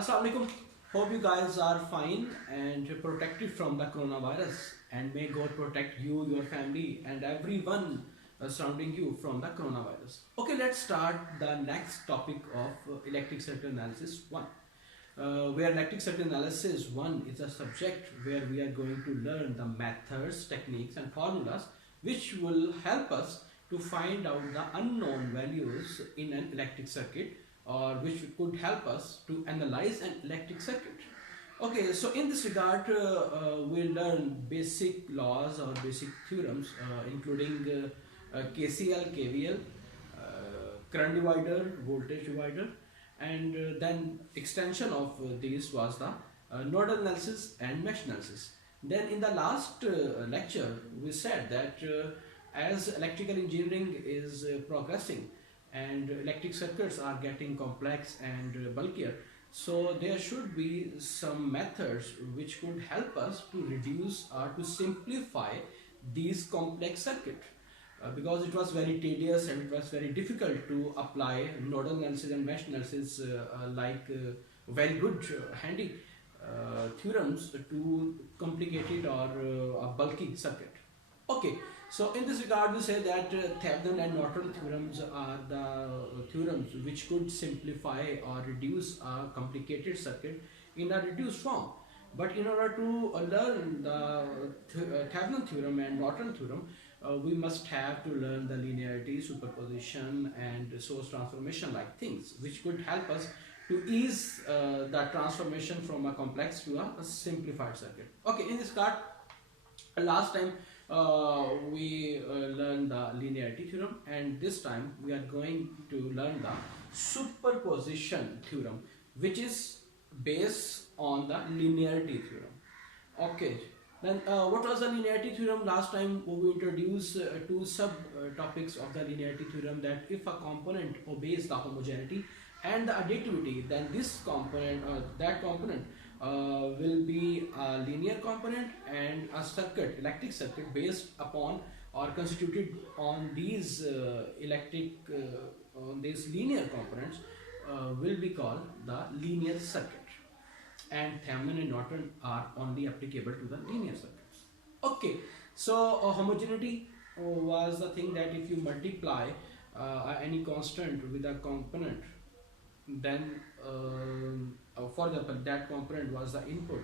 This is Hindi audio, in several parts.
Assalamualaikum. Hope you guys are fine and protected from the coronavirus, and may God protect you, your family, and everyone surrounding you from the coronavirus. Okay, let's start the next topic of electric circuit analysis 1. Where electric circuit analysis 1 is a subject where we are going to learn the methods, techniques, and formulas which will help us to find out the unknown values in an electric circuit, or which could help us to analyze an electric circuit. Okay, so in this regard, we'll learn basic laws or basic theorems, including KCL, KVL, current divider, voltage divider, and then extension of these was the nodal analysis and mesh analysis. Then in the last lecture, we said that as electrical engineering is progressing, and electric circuits are getting complex and bulkier, so there should be some methods which could help us to reduce or to simplify these complex circuits, because it was very tedious and it was very difficult to apply nodal analysis and mesh analysis very good handy theorems to complicated or a bulky circuit. Okay, so in this regard, we say that Thevenin and Norton theorems are the theorems which could simplify or reduce a complicated circuit in a reduced form. But in order to learn the Thevenin theorem and Norton theorem, we must have to learn the linearity, superposition, and source transformation like things, which could help us to ease the transformation from a complex to a simplified circuit. Okay, in this regard, last time we learned the linearity theorem, and this time we are going to learn the superposition theorem, which is based on the linearity theorem. Okay, then what was the linearity theorem? Last time we introduced two sub topics of the linearity theorem, that if a component obeys the homogeneity and the additivity, then this component or that component will be a linear component, and a circuit, electric circuit, based upon or constituted on these on these linear components will be called the linear circuit. And Thevenin and Norton are only applicable to the linear circuits. Okay, so homogeneity was the thing that if you multiply any constant with a component, then for example that component was the input,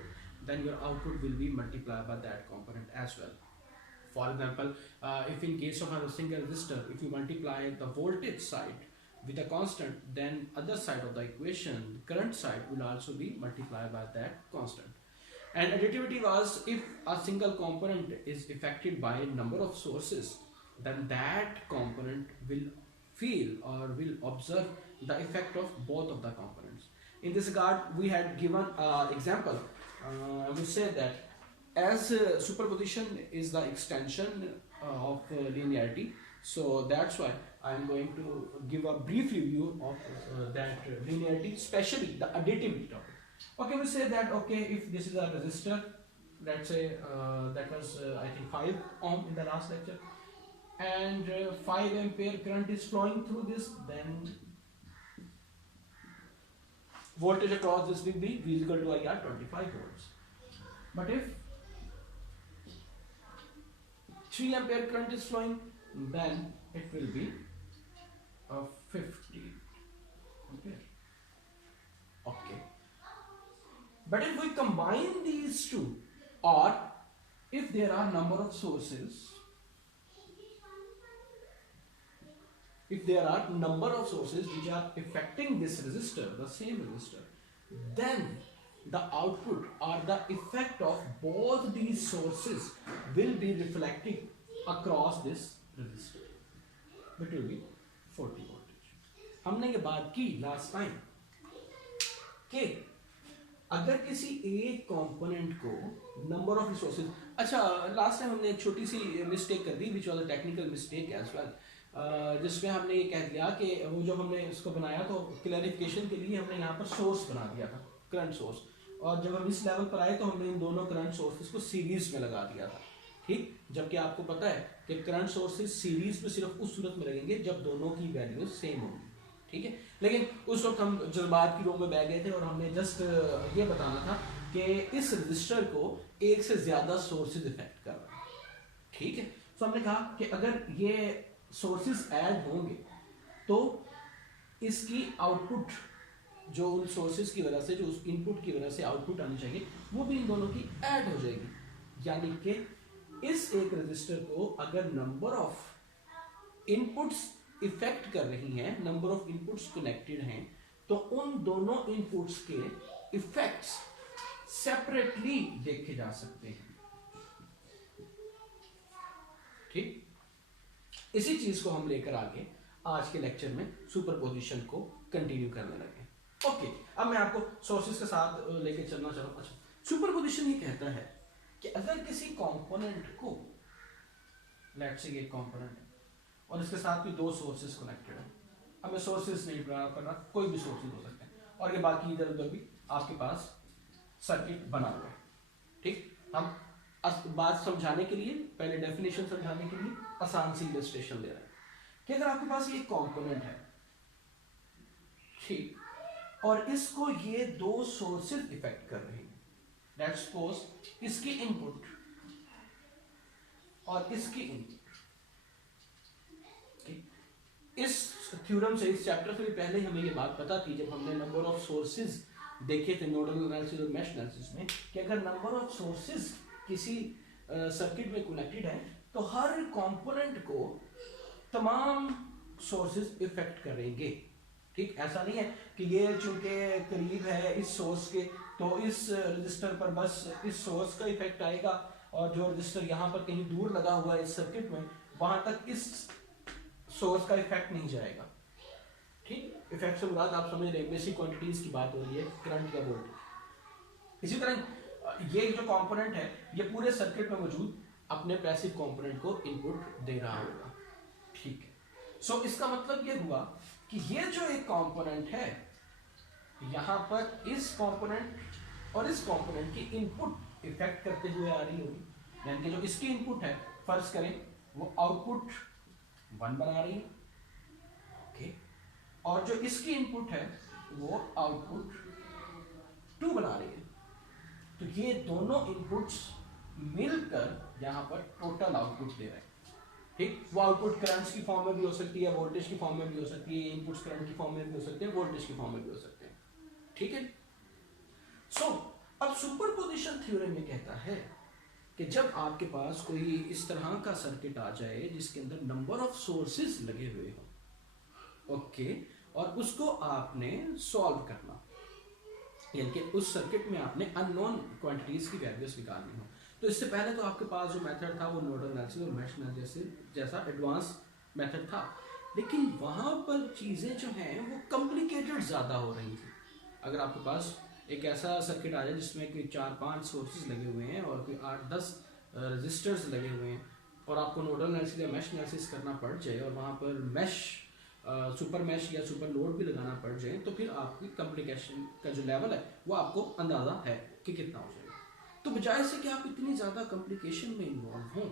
then your output will be multiplied by that component as well. For example, if in case of a single resistor, if you multiply the voltage side with a constant, then other side of the equation, current side, will also be multiplied by that constant. And additivity was if a single component is affected by a number of sources, then that component will feel or will observe the effect of both of the components. In this regard, we had given an example. We said that as superposition is the extension of linearity, so that's why I am going to give a brief review of that linearity, especially the additivity topic. Okay, we say that, okay, if this is a resistor, let's say that was I think 5 ohm in the last lecture, and 5 ampere current is flowing through this, then voltage across this will be V is equal to IR 25 volts. But if 3 ampere current is flowing, then it will be 50 ampere. Okay. But if we combine these two, or if there are number of sources, which are affecting this resistor, the same resistor, then the output or the effect of both these sources will be reflected across this resistor, which will be 40 voltage. हमने ये बात की लास्ट टाइम कि अगर किसी एक कंपोनेंट को नंबर ऑफ रिसोर्सेज, अच्छा लास्ट टाइम हमने एक छोटी सी मिस्टेक कर दी, which was a technical mistake as well, जिसमें हमने ये कह दिया कि वो जो हमने इसको बनाया तो क्लैरिफिकेशन के लिए हमने यहाँ पर सोर्स बना दिया था, करंट सोर्स, और जब हम इस लेवल पर आए तो हमने इन दोनों करंट सोर्सेज को सीरीज में लगा दिया था, ठीक। जबकि आपको पता है कि करंट सोर्सेज सीरीज में सिर्फ उस सूरत में लगेंगे जब दोनों की वैल्यूज सेम होंगी, ठीक है। लेकिन उस वक्त हम जज्बात की रोम में बह गए थे और हमने जस्ट ये बताना था कि इस रजिस्टर को एक से ज्यादा सोर्सेज इफेक्ट कर रहा है, ठीक है। तो हमने कहा कि अगर ये सोर्सेज ऐड होंगे तो इसकी आउटपुट, जो उन सोर्सेज की वजह से, जो उस इनपुट की वजह से आउटपुट आनी चाहिए, वो भी इन दोनों की ऐड हो जाएगी। यानी कि इस एक रजिस्टर को अगर नंबर ऑफ इनपुट्स इफेक्ट कर रही हैं, नंबर ऑफ इनपुट्स कनेक्टेड हैं, तो उन दोनों इनपुट्स के इफेक्ट्स सेपरेटली देखे जा सकते हैं, ठीक। इसी चीज को हम लेकर आगे आज के लेक्चर में सुपरपोजिशन को कंटिन्यू करने लगे। ओके, अब मैं आपको सोर्सेज के साथ लेके चलना चाहूँ। अच्छा, सुपरपोजिशन ये कहता है कि अगर किसी कंपोनेंट को, लेट्स से ये कंपोनेंट है और इसके साथ भी दो सोर्सेज कनेक्टेड है, अब मैं सोर्सेज नहीं ड्रा कर रहा, कोई भी सोर्सेज हो सकते हैं, और ये बाकी इधर उधर भी आपके पास सर्किट बना हुआ है, ठीक। हम बात समझाने के लिए, पहले डेफिनेशन समझाने के लिए आसान सी इलस्ट्रेशन ले रहे हैं कि अगर आपके पास ये कंपोनेंट है, ठीक, और इसको ये दो सोर्सेज इफेक्ट कर रहे हैं, लेट्स सपोज इसकी इनपुट और इसकी इनपुट। इस थ्योरम से, इस चैप्टर से पहले हमें ये बात पता थी जब हमने नंबर ऑफ सोर्सेज देखे थे नोडल एनालिसिस और मेश एनालिसिस में, कि अगर नंबर ऑफ सोर्सेज किसी सर्किट में कनेक्टेड है तो हर कंपोनेंट को तमाम सोर्सेज इफेक्ट करेंगे, ठीक। ऐसा नहीं है कि ये चूंकि करीब है इस सोर्स के तो इस रजिस्टर पर बस इस सोर्स का इफेक्ट आएगा, और जो रजिस्टर यहाँ पर कहीं दूर लगा हुआ है इस सर्किट में, वहां तक इस सोर्स का इफेक्ट नहीं जाएगा, ठीक। इफेक्ट से मुराद आप समझ रहे हैं, बेसिक क्वांटिटीज की बात हो रही है, करंट या वोल्टेज। इसी तरह ये जो कंपोनेंट है ये पूरे सर्किट में मौजूद अपने पैसिव कंपोनेंट को इनपुट दे रहा होगा, ठीक है। सो इसका मतलब ये हुआ कि ये जो एक कंपोनेंट है यहां पर इस कंपोनेंट और इस कंपोनेंट की इनपुट इफेक्ट करते हुए आ रही होगी, यानी कि जो इसकी इनपुट है फर्ज करें वो आउटपुट 1 बना रही है, ओके, और जो इसकी इनपुट है वो आउटपुट 2 बना रही है। तो ये दोनों इनपुट्स मिलकर यहां पर टोटल आउटपुट दे रहे हैं, ठीक। वो आउटपुट करंट्स की फॉर्म में भी हो सकती है, वोल्टेज की फॉर्म में भी हो सकती है, इनपुट्स करंट की फॉर्म में भी हो सकते हैं, वोल्टेज की फॉर्म में भी हो सकते हैं, ठीक है। सो अब सुपरपोजिशन थ्योरम में कहता है कि जब आपके पास कोई इस तरह का सर्किट आ जाए जिसके अंदर नंबर ऑफ सोर्सेज लगे हुए हो, ओके, और उसको आपने सॉल्व करना, यानी कि उस सर्किट में आपने अननोन क्वांटिटीज की वैल्यूज निकालनी हो, तो इससे पहले तो आपके पास जो मेथड था वो नोडल एनालिसिस और मेश एनालिसिस जैसा एडवांस मेथड था, लेकिन वहां पर चीजें जो हैं वो कॉम्प्लिकेटेड ज्यादा हो रही थी। अगर आपके पास एक ऐसा सर्किट आ जाए जिसमें कोई 4-5 सोर्सेज लगे हुए हैं और कोई 8-10 रजिस्टर्स लगे हुए हैं, और आपको नोडल एनालिसिस या मेश एनालिसिस करना पड़ जाए और वहाँ पर मेश, सुपर मैश या सुपर लोड भी लगाना पड़ जाए, तो फिर आपकी कॉम्प्लिकेशन का जो लेवल है वो आपको अंदाजा है कि कितना हो जाएगा। तो बजाय से कि आप इतनी ज़्यादा कॉम्प्लिकेशन में इन्वॉल्व हों,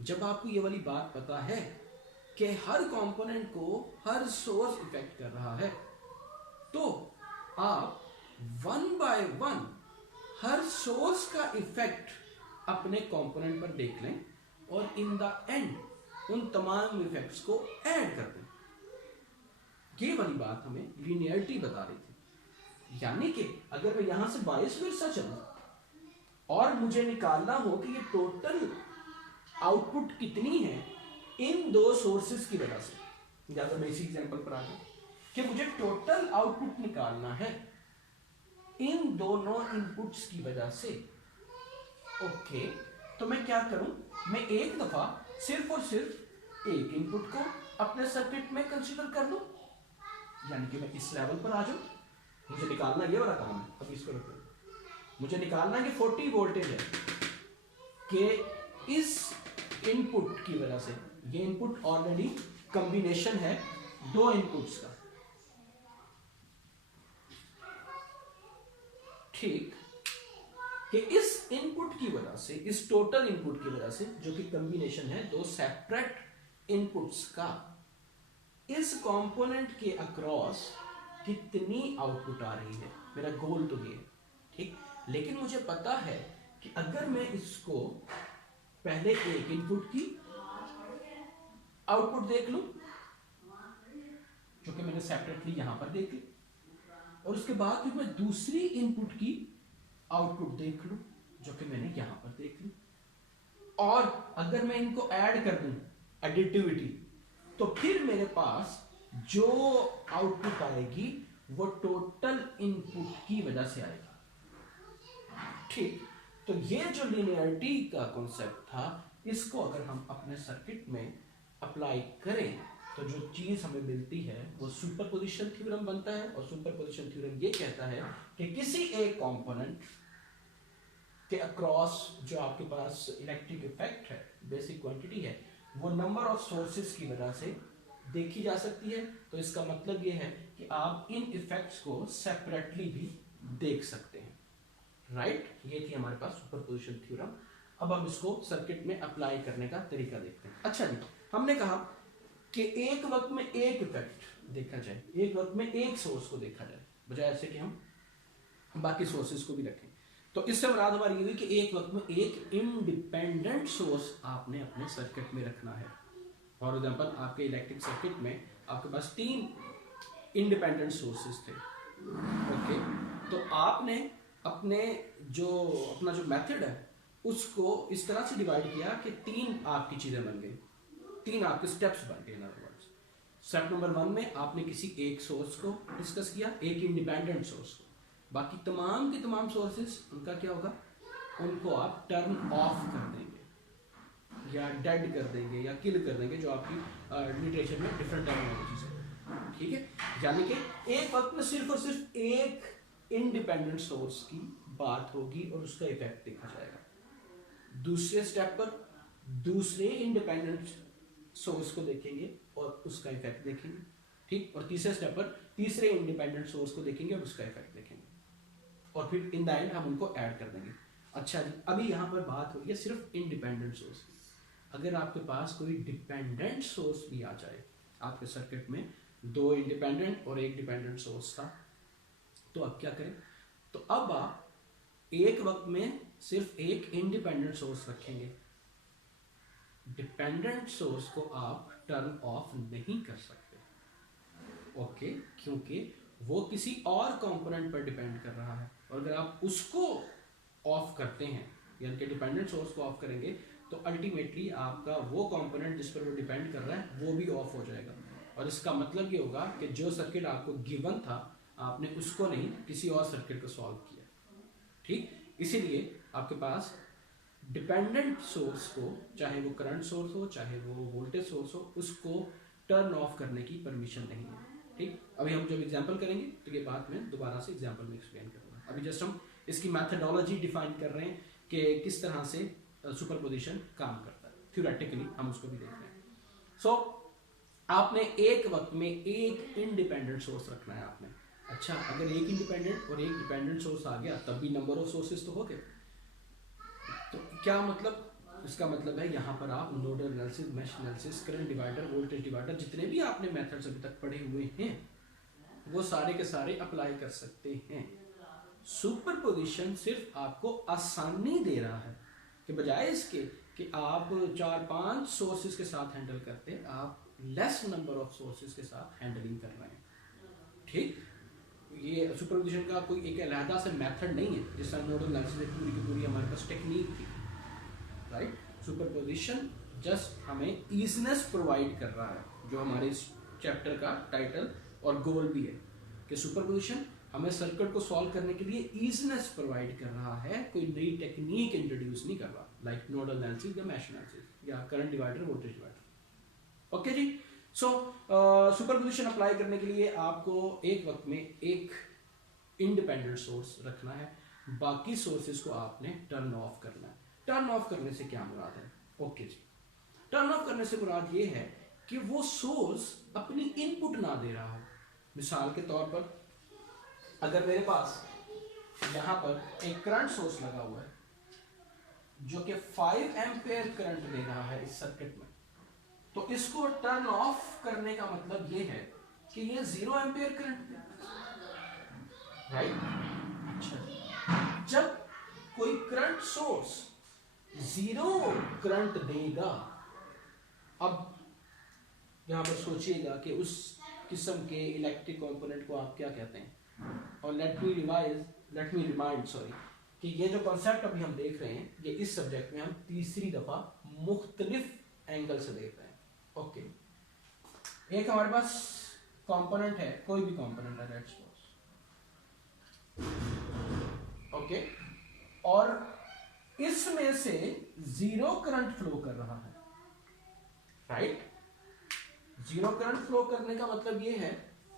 जब आपको ये वाली बात पता है कि हर कंपोनेंट को हर सोर्स इफेक्ट कर रहा है, तो आप 1 बाय 1 हर सोर्स का इफेक्ट अपने कंपोनेंट पर देख लें और इन द एंड उन तमाम इफेक्ट्स को ऐड कर दें। ये वाली बात हमें लीनियरिटी बता रही थी, यानी कि अगर मैं यहां से 22 वर्षा चलूं और मुझे निकालना हो कि ये टोटल आउटपुट कितनी है इन दो सोर्सेज की वजह से, या तो मैं इसी एग्जांपल पर आ जाऊं कि मुझे टोटल आउटपुट निकालना है इन दोनों इनपुट्स की वजह से, ओके, तो मैं क्या करूं, मैं एक दफा सिर्फ और सिर्फ एक इनपुट को अपने सर्किट में कंसीडर कर लूं, यानी कि मैं इस लेवल पर आ जाऊं, मुझे निकालना ये वाला काम है। अब इसको रखो, मुझे निकालना कि 40 वोल्टेज है कि इस इनपुट की वजह से, ये इनपुट ऑलरेडी कॉम्बिनेशन है दो इनपुट्स का, ठीक, कि इस इनपुट की वजह से, इस टोटल इनपुट की वजह से जो कि कॉम्बिनेशन है दो सेपरेट इनपुट्स का, इस कंपोनेंट के अक्रॉस कितनी आउटपुट आ रही है, मेरा गोल तो ये है, ठीक। लेकिन मुझे पता है कि अगर मैं इसको पहले एक इनपुट की आउटपुट देख लूं, जो कि मैंने सेपरेटली यहां पर देख ली, और उसके बाद फिर मैं दूसरी इनपुट की आउटपुट देख लूं, जो कि मैंने यहां पर देख ली, और अगर मैं इनको ऐड कर दूं, एडिटिविटी, तो फिर मेरे पास जो आउटपुट आएगी वो टोटल इनपुट की वजह से आएगी, ठीक। तो ये जो लिनियरिटी का कॉन्सेप्ट था, इसको अगर हम अपने सर्किट में अप्लाई करें तो जो चीज हमें मिलती है वो सुपरपोजिशन थ्योरम बनता है। और सुपरपोजिशन थ्योरम ये कहता है कि किसी एक कंपोनेंट के अक्रॉस जो आपके पास इलेक्ट्रिक इफेक्ट है, बेसिक क्वांटिटी है, वो नंबर ऑफ सोर्सेज की वजह से देखी जा सकती है। तो इसका मतलब ये है कि आप इन इफेक्ट्स को सेपरेटली भी देख सकते हैं, राइट। ये थी हमारे पास सुपरपोजिशन थ्योरम। अब हम इसको सर्किट में अप्लाई करने का तरीका देखते हैं। अच्छा जी, हमने कहा कि एक वक्त में एक इफेक्ट देखा जाए, एक वक्त में एक सोर्स को देखा जाए, बजाय ऐसे कि हम बाकी सोर्सेज को भी रखें। तो इससे मुराद हमारी ये हुई कि एक वक्त में एक इंडिपेंडेंट सोर्स आपने अपने सर्किट में रखना है। फॉर एग्जांपल, आपके इलेक्ट्रिक सर्किट में आपके पास 3 इंडिपेंडेंट सोर्सेज थे, ओके। तो आपने अपना जो मेथड है उसको इस तरह से डिवाइड किया कि 3 आपकी चीजें बन गई, 3 आपके स्टेप्स बन गए। In other words, step number 1 में आपने किसी एक सोर्स को डिस्कस किया, एक इंडिपेंडेंट सोर्स को। बाकी तमाम के तमाम सोर्सेज, उनका क्या होगा, उनको आप टर्न ऑफ कर देंगे या डेड कर देंगे या किल कर देंगे, जो आपकी लिटरेचर में डिफरेंट टर्मिनोलॉजीज है, ठीक है। यानी कि एक वक्त में सिर्फ और सिर्फ एक इंडिपेंडेंट सोर्स की बात होगी और उसका इफेक्ट देखा जाएगा। दूसरे स्टेप पर दूसरे इंडिपेंडेंट सोर्स को देखेंगे और उसका इफेक्ट देखेंगे, ठीक। और तीसरे स्टेप पर तीसरे इंडिपेंडेंट सोर्स को देखेंगे और उसका इफेक्ट देखेंगे, और फिर इन द एंड हम उनको ऐड कर देंगे। अच्छा जी, अभी यहाँ पर बात हो रही है सिर्फ इंडिपेंडेंट सोर्स की। अगर आपके पास कोई डिपेंडेंट सोर्स भी आ जाए, आपके सर्किट में 2 इंडिपेंडेंट और 1 डिपेंडेंट सोर्स था, तो अब क्या करें। तो अब आप एक वक्त में सिर्फ एक इंडिपेंडेंट सोर्स रखेंगे, डिपेंडेंट सोर्स को आप टर्न ऑफ नहीं कर सकते, ओके, क्योंकि वो किसी और कंपोनेंट पर डिपेंड कर रहा है। और अगर आप उसको ऑफ करते हैं, यानी कि डिपेंडेंट सोर्स को ऑफ करेंगे, तो अल्टीमेटली आपका वो कंपोनेंट जिस पर वो डिपेंड कर रहा है वो भी ऑफ हो जाएगा। और इसका मतलब ये होगा कि जो सर्किट आपको गिवन था, आपने उसको नहीं, किसी और सर्किट को सॉल्व किया, ठीक। इसीलिए आपके पास डिपेंडेंट सोर्स को, चाहे वो करंट सोर्स हो चाहे वो वोल्टेज सोर्स हो, उसको टर्न ऑफ करने की परमिशन नहीं है, ठीक। अभी हम जब एग्जांपल करेंगे तो ये बात मैं दोबारा से एग्जांपल में एक्सप्लेन करूंगा। अभी जस्ट हम इसकी मैथडोलॉजी डिफाइन कर रहे हैं कि किस तरह से सुपरपोजिशन काम करता है, थ्योरेटिकली हम उसको भी देख रहे हैं। सो आपने एक वक्त में एक इंडिपेंडेंट सोर्स रखना है आपने। अच्छा, अगर एक इंडिपेंडेंट और एक डिपेंडेंट सोर्स आ गया, तब भी नंबर ऑफ सोर्सेज तो हो गए। तो क्या मतलब, इसका मतलब है यहाँ पर आप nodal analysis, mesh analysis, current divider, voltage divider, जितने भी आपने मेथड्स अभी तक पढ़े हुए हैं वो सारे के सारे अप्लाई कर सकते हैं। सुपरपोजिशन सिर्फ आपको आसानी दे रहा है कि बजाय इसके कि आप 4-5 सोर्सेज के साथ हैंडल करते, आप लेस नंबर ऑफ सोर्सेज के साथ हैंडलिंग कर रहे हैं, ठीक। ये सुपरपोजिशन का कोई एक अलहदा से मेथड नहीं है, जिस तरह नोडल एनालिसिस पूरी की पूरी हमारे पास टेक्निक थी, राइट। सुपरपोजिशन जस्ट हमें ईजीनेस प्रोवाइड कर रहा है, जो हमारे इस चैप्टर का टाइटल और गोल भी है कि सुपरपोजिशन हमें सर्किट को सॉल्व करने के लिए ईजीनेस प्रोवाइड कर रहा है, कोई नई टेक्निक इंट्रोड्यूस नहीं कर रहा, लाइक नोडल एनालिसिस या मेश एनालिसिस या current divider, voltage divider, okay जी। सो सुपरपोजिशन अप्लाई करने के लिए आपको एक वक्त में एक इंडिपेंडेंट सोर्स रखना है, बाकी सोर्सेज को आपने टर्न ऑफ करना है। टर्न ऑफ करने से क्या मुराद है, ओके जी। टर्न ऑफ करने से मुराद ये है कि वो सोर्स अपनी इनपुट ना दे रहा हो। मिसाल के तौर पर, अगर मेरे पास यहां पर एक करंट सोर्स लगा हुआ है जो कि 5 एम्पेयर करंट दे रहा है इस सर्किट में, तो इसको टर्न ऑफ करने का मतलब ये है कि ये 0 एम्पियर करंट, राइट। अच्छा, जब कोई करंट सोर्स 0 करंट देगा, अब यहां पर सोचिएगा कि उस किस्म के इलेक्ट्रिक कंपोनेंट को आप क्या कहते हैं। और लेट मी रिमाइंड कि ये जो कॉन्सेप्ट अभी हम देख रहे हैं, ये इस सब्जेक्ट में हम तीसरी दफा मुख्तलिफ एंगल से देख रहे हैं। ओके, एक हमारे पास कंपोनेंट है, कोई भी कंपोनेंट है, लेट्स सपोज, ओके, और इसमें से 0 करंट फ्लो कर रहा है, राइट। 0 करंट फ्लो करने का मतलब ये है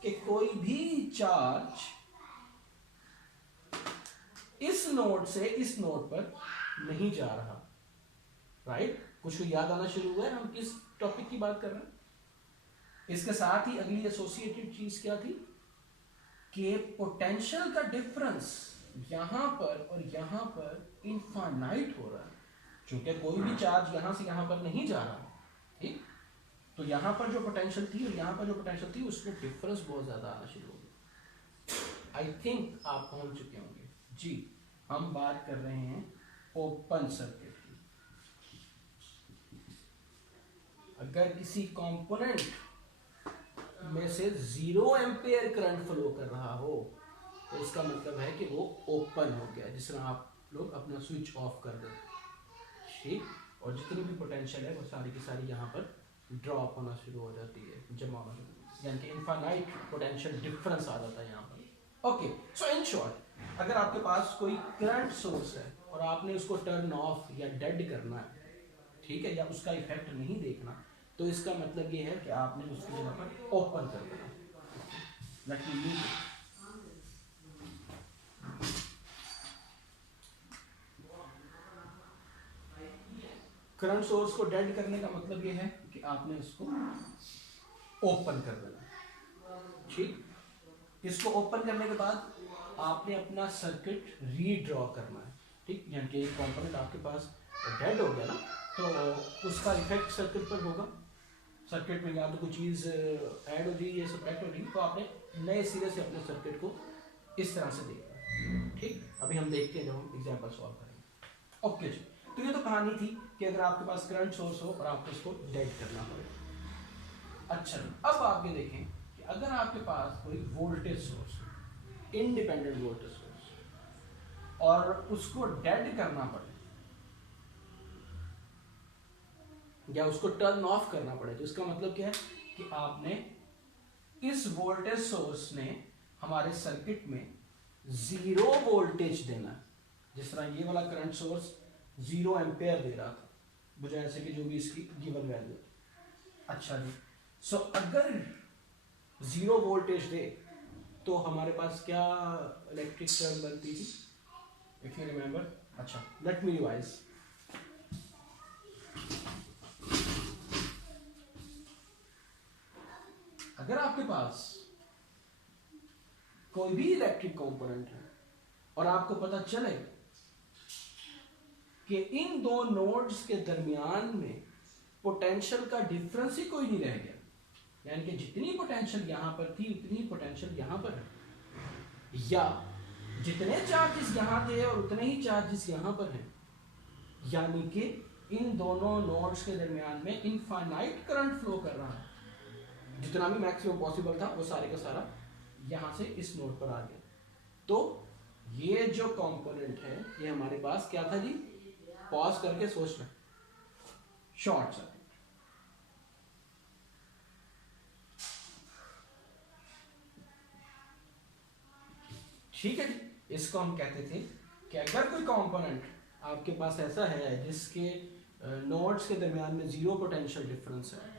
कि कोई भी चार्ज इस नोड से इस नोड पर नहीं जा रहा, राइट। कुछ को याद आना शुरू हुआ है, हम किस टॉपिक की बात कर रहे हैं। इसके साथ ही अगली एसोसिएटेड चीज क्या थी कि पोटेंशियल का डिफरेंस यहां पर और यहां पर इनफाइनाइट हो रहा है, क्योंकि कोई भी चार्ज यहां से यहां पर नहीं जा रहा, ठीक। तो यहां पर जो पोटेंशियल थी और यहां पर जो पोटेंशियल थी, उसमें डिफरेंस बहुत ज्यादा आना शुरू हो गया। आई थिंक आप पहुंच चुके होंगे जी। हम बात कर रहे हैं ओपन सर्किट की। अगर किसी कंपोनेंट में से 0 एम्पियर करंट फ्लो कर रहा हो, तो इसका मतलब है कि वो ओपन हो गया, जिस तरह आप लोग अपना स्विच ऑफ कर देते, ठीक। और जितनी भी पोटेंशियल है वो सारी की सारी यहाँ पर ड्रॉप होना शुरू हो जाती है, जमा होना शुरू, यानी कि इनफाइनाइट पोटेंशियल डिफरेंस आ जाता है यहाँ पर। ओके, सो इन शॉर्ट, अगर आपके पास कोई करंट सोर्स है और आपने उसको टर्न ऑफ या डेड करना है, ठीक है, या उसका इफेक्ट नहीं देखना, तो इसका मतलब ये है कि आपने उसकी जगह पर ओपन कर देना। Let me leave it. Current source को डेड करने का मतलब ये है कि आपने उसको ओपन कर देना, ठीक। इसको ओपन करने के बाद आपने अपना सर्किट रीड्रॉ करना है, ठीक। यानी कि एक कंपोनेंट आपके पास डेड हो गया ना, तो उसका इफेक्ट सर्किट पर होगा। सर्किट में या तो कोई चीज़ ऐड हो जाएगी या सब्ट्रैक्ट हो जाएगी, तो आपने नए सिरे से अपने सर्किट को इस तरह से देखना है, ठीक। अभी हम देखते हैं जब हम एग्जाम्पल सॉल्व करेंगे। ओके जी, तो ये तो कहानी थी कि अगर आपके पास करंट सोर्स हो और आपको उसको डेड करना पड़े। अच्छा, अब आप ये देखें कि अगर आपके पास कोई voltage source, independent voltage source, और उसको डेड करना पड़े या उसको टर्न ऑफ करना पड़े, तो इसका मतलब क्या है कि आपने इस वोल्टेज सोर्स ने हमारे सर्किट में 0 वोल्टेज देना है। जिस तरह ये वाला करंट सोर्स 0 एम्पेयर दे रहा था, बजाय से कि जो भी इसकी गिवन वैल्यू। अच्छा जी, सो अगर 0 वोल्टेज दे तो हमारे पास क्या इलेक्ट्रिक टर्म बनती थी, इफ यू रिमेंबर। अच्छा, लेट मी रिवाइज। अगर आपके पास कोई भी इलेक्ट्रिक कंपोनेंट है और आपको पता चले कि इन दो नोड्स के दरमियान में पोटेंशियल का डिफरेंस ही कोई नहीं रह गया, यानी कि जितनी पोटेंशियल यहां पर थी उतनी पोटेंशियल यहां पर है, या जितने चार्जेस यहां थे और उतने ही चार्जेस यहां पर हैं, यानी कि इन दोनों नोड्स के दरमियान में इनफाइनाइट करंट फ्लो कर रहा है। जितना भी मैक्सिमम पॉसिबल था वो सारे का सारा यहां से इस नोड पर आ गया। तो ये जो कंपोनेंट है ये हमारे पास क्या था जी, पॉज करके सोच लें, शॉर्ट सर्किट। ठीक है जी, इसको हम कहते थे कि अगर कोई कंपोनेंट आपके पास ऐसा है जिसके नोड्स के दरमियान में 0 पोटेंशियल डिफरेंस है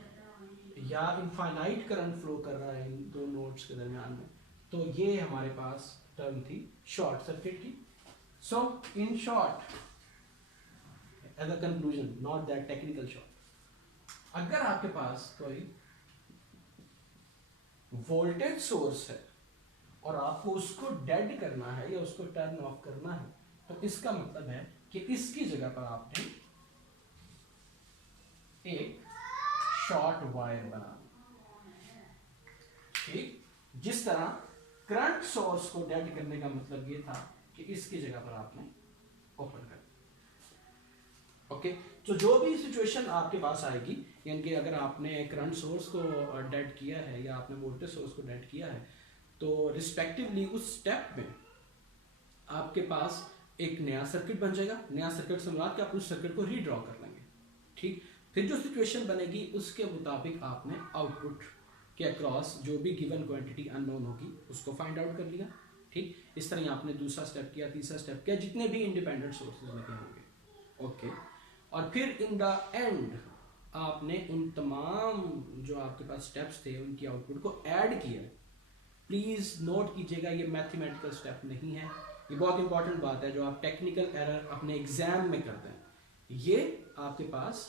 या इनफाइनाइट करंट फ्लो कर रहा है इन दो नोड्स के दरमियान में, तो ये हमारे पास टर्म थी शॉर्ट सर्किट की। So in short, as a conclusion, not that technical short, अगर आपके पास कोई वोल्टेज सोर्स है और आपको उसको डेड करना है या उसको टर्न ऑफ करना है, तो इसका मतलब है कि इसकी जगह पर आपने एक शॉर्ट वायर बना, ठीक। जिस तरह करंट सोर्स को डेड करने का मतलब ये था कि इसकी जगह पर आपने ओपन कर दिया। ओके, तो जो भी सिचुएशन आपके पास आएगी, यानी कि अगर आपने करंट सोर्स को डेड किया है या आपने वोल्टेज सोर्स को डेड किया है, तो रिस्पेक्टिवली उस स्टेप में आपके पास एक नया सर्किट बन जाएगा। नया सर्किट से मुराद कि आप उस सर्किट को रीड्रॉ कर लेंगे, ठीक। फिर जो सिचुएशन बनेगी उसके मुताबिक आपने आउटपुट के अक्रॉस जो भी गिवन क्वांटिटी अननोन होगी उसको फाइंड आउट कर लिया, ठीक। इस तरह आपने दूसरा स्टेप किया, तीसरा स्टेप किया, जितने भी इंडिपेंडेंट सोर्सेज लगे होंगे, ओके। और फिर इन द एंड आपने उन तमाम जो आपके पास स्टेप्स थे उनकी आउटपुट को ऐड किया। प्लीज नोट कीजिएगा, ये मैथमेटिकल स्टेप नहीं है, ये बहुत इंपॉर्टेंट बात है जो आप टेक्निकल एरर अपने एग्जाम में करते हैं। ये आपके पास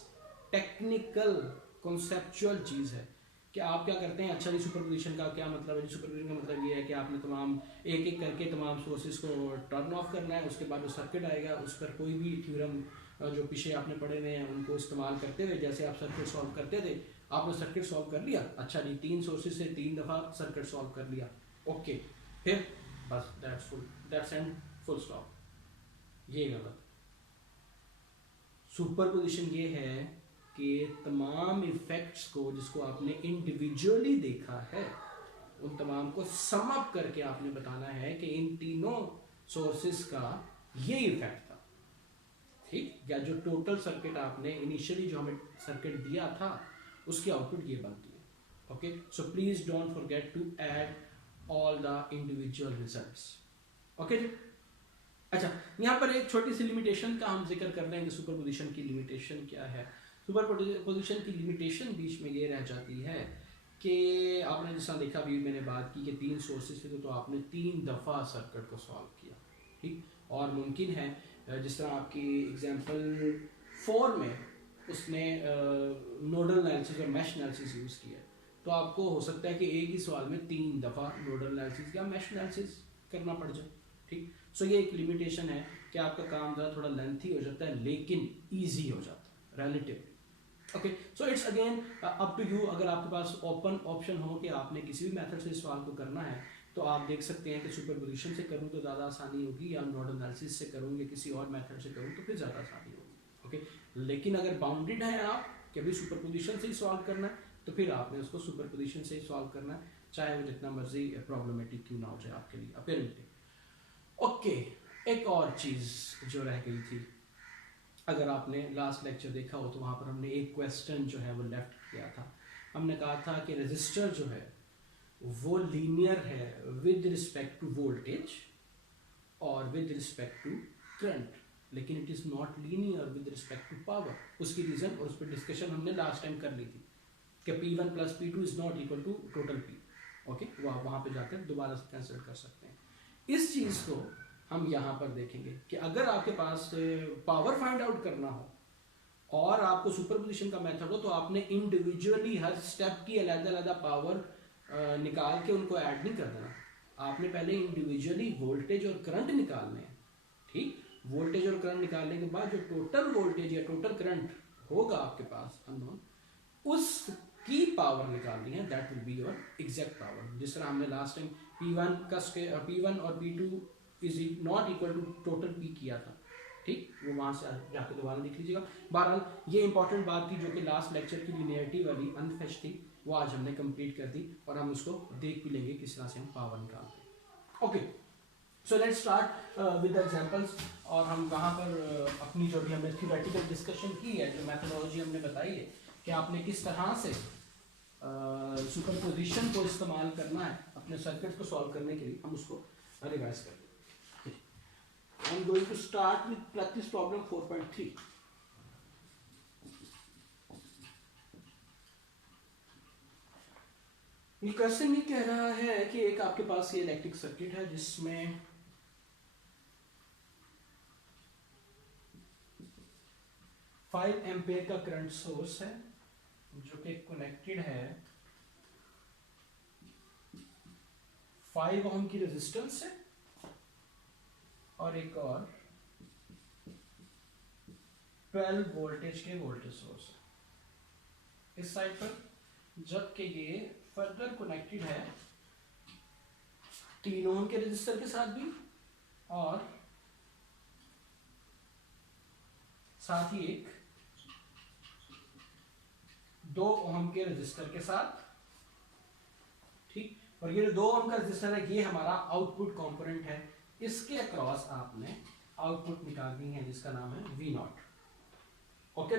टेक्निकल कॉन्सेप्चुअल चीज है कि आप क्या करते हैं। अच्छा जी, सुपरपोजिशन का क्या मतलब है? जी सुपरपोजिशन का मतलब ये है कि आपने तमाम एक एक करके तमाम सोर्सेज को टर्न ऑफ करना है, उसके बाद जो सर्किट आएगा उस पर कोई भी थ्योरम जो पीछे आपने पढ़े हुए हैं उनको इस्तेमाल करते हुए, जैसे आप सर्किट सॉल्व करते थे, आपने सर्किट सॉल्व कर लिया। अच्छा जी, 3 सोर्सेज से 3 दफा सर्किट सॉल्व कर लिया, ओके। फिर बस दैट्स एंड, फुल स्टॉप। ये गलत। सुपरपोजिशन ये है कि तमाम इफेक्ट्स को जिसको आपने इंडिविजुअली देखा है उन तमाम को सम अप करके आपने बताना है कि इन तीनों सोर्सेस का ये इफेक्ट था, ठीक। या जो टोटल सर्किट आपने इनिशियली जो हमें सर्किट दिया था उसकी आउटपुट ये बनती है, okay. So please don't forget to add all the individual results, okay जी। अच्छा, यहाँ पर एक छोटी सी लिमिटेशन का हम जिक्र कर रहे हैं कि सुपरपोजिशन की लिमिटेशन क्या है। सुपरपोजिशन की लिमिटेशन बीच में ये रह जाती है कि आपने जैसा देखा, अभी मैंने बात की कि 3 सोर्सेज थे तो आपने 3 दफ़ा सर्किट को सॉल्व किया, ठीक। और मुमकिन है जिस तरह आपकी एग्जांपल 4 में उसने नोडल एनालिसिस और मैश एनालिसिस यूज़ किया, तो आपको हो सकता है कि एक ही सवाल में 3 दफ़ा नोडल एनालिसिस या मैश एनालिसिस करना पड़ जाए, ठीक। सो ये एक लिमिटेशन है कि आपका काम ज़रा थोड़ा लेंथी हो जाता है लेकिन ईजी हो जाता है relative, okay. So it's again up to you. अगर आपके पास ओपन ऑप्शन हो कि आपने किसी भी मेथड से इस सवाल को करना है तो आप देख सकते हैं कि सुपरपोजिशन से करूँ तो ज़्यादा आसानी होगी, या नोडल एनालिसिस से करूँ या किसी और मेथड से करूँ तो फिर ज़्यादा आसानी होगी, ओके। लेकिन अगर बाउंडेड है आप कि अभी सुपरपोजिशन से ही सॉल्व करना है तो फिर आपने उसको सुपरपोजिशन से ही सॉल्व करना है, चाहे वो जितना मर्जी प्रॉब्लमेटिक क्यों ना हो जाए आपके लिए अपेरेंटली, ओके। एक और चीज़ जो रह गई थी, अगर आपने लास्ट लेक्चर देखा हो तो वहाँ पर हमने एक क्वेश्चन जो है वो लेफ्ट किया था। हमने कहा था कि रेजिस्टर जो है वो लीनियर है विद रिस्पेक्ट टू वोल्टेज और विद रिस्पेक्ट टू करंट, लेकिन it is not linear with respect to power. उसकी रीज़न और उस पर डिस्कशन हमने लास्ट टाइम कर ली थी कि P1 plus P2 is not equal to total P, okay. वो आप वहाँ पर जाकर दोबारा से कंसिडर कर सकते हैं। इस चीज़ को हम यहाँ पर देखेंगे कि अगर आपके पास पावर फाइंड आउट करना हो और आपको सुपरपोजिशन का मेथड हो तो आपने इंडिविजुअली हर स्टेप की अलग-अलग पावर निकाल के उनको ऐड नहीं कर देना। आपने पहले इंडिविजुअली वोल्टेज और करंट निकालने हैं, ठीक। वोल्टेज और करंट निकालने के बाद जो टोटल वोल्टेज या टोटल करंट होगा आपके पास अननोन, उसकी पावर निकालनी है, that will be your exact power. जिस तरह हमने लास्ट टाइम P1 और P2 is not equal to total P किया था, ठीक। वो वहाँ से जाकर दोबारा लिख लीजिएगा। बहरहाल ये इंपॉर्टेंट बात थी जो कि लास्ट लेक्चर की लिनियरिटी वाली अनफेच थी, वो आज हमने कंप्लीट कर दी और हम उसको देख भी लेंगे किस तरह से हम पावर निकालते हैं, okay. So let's start with the examples. और हम कहाँ पर अपनी जो भी हमने थ्योरेटिकल डिस्कशन की है, जो मैथडोलॉजी हमने बताई है कि आपने किस तरह से सुपरपोजिशन को इस्तेमाल करना है अपने सर्किट को सॉल्व करने के लिए, हम उसको रिवाइज करें। I'm going to start with practice problem 4.3. ये क्वेश्चन ये कह रहा है कि एक आपके पास ये इलेक्ट्रिक सर्किट है जिसमें 5 एम्पेयर का करंट सोर्स है जो कि कनेक्टेड है 5 ओम की रेजिस्टेंस से और एक और 12 वोल्टेज के वोल्टेज सोर्स है। इस साइड पर, जबकि ये फर्दर कनेक्टेड है 3 ओम के रजिस्टर के साथ भी और साथ ही एक 2 ओम के रजिस्टर के साथ। ठीक, और ये जो 2 ओम का रजिस्टर है ये हमारा आउटपुट कंपोनेंट है, इसके अक्रॉस आपने आउटपुट निकालनी है जिसका नाम है वी नॉट। ओके,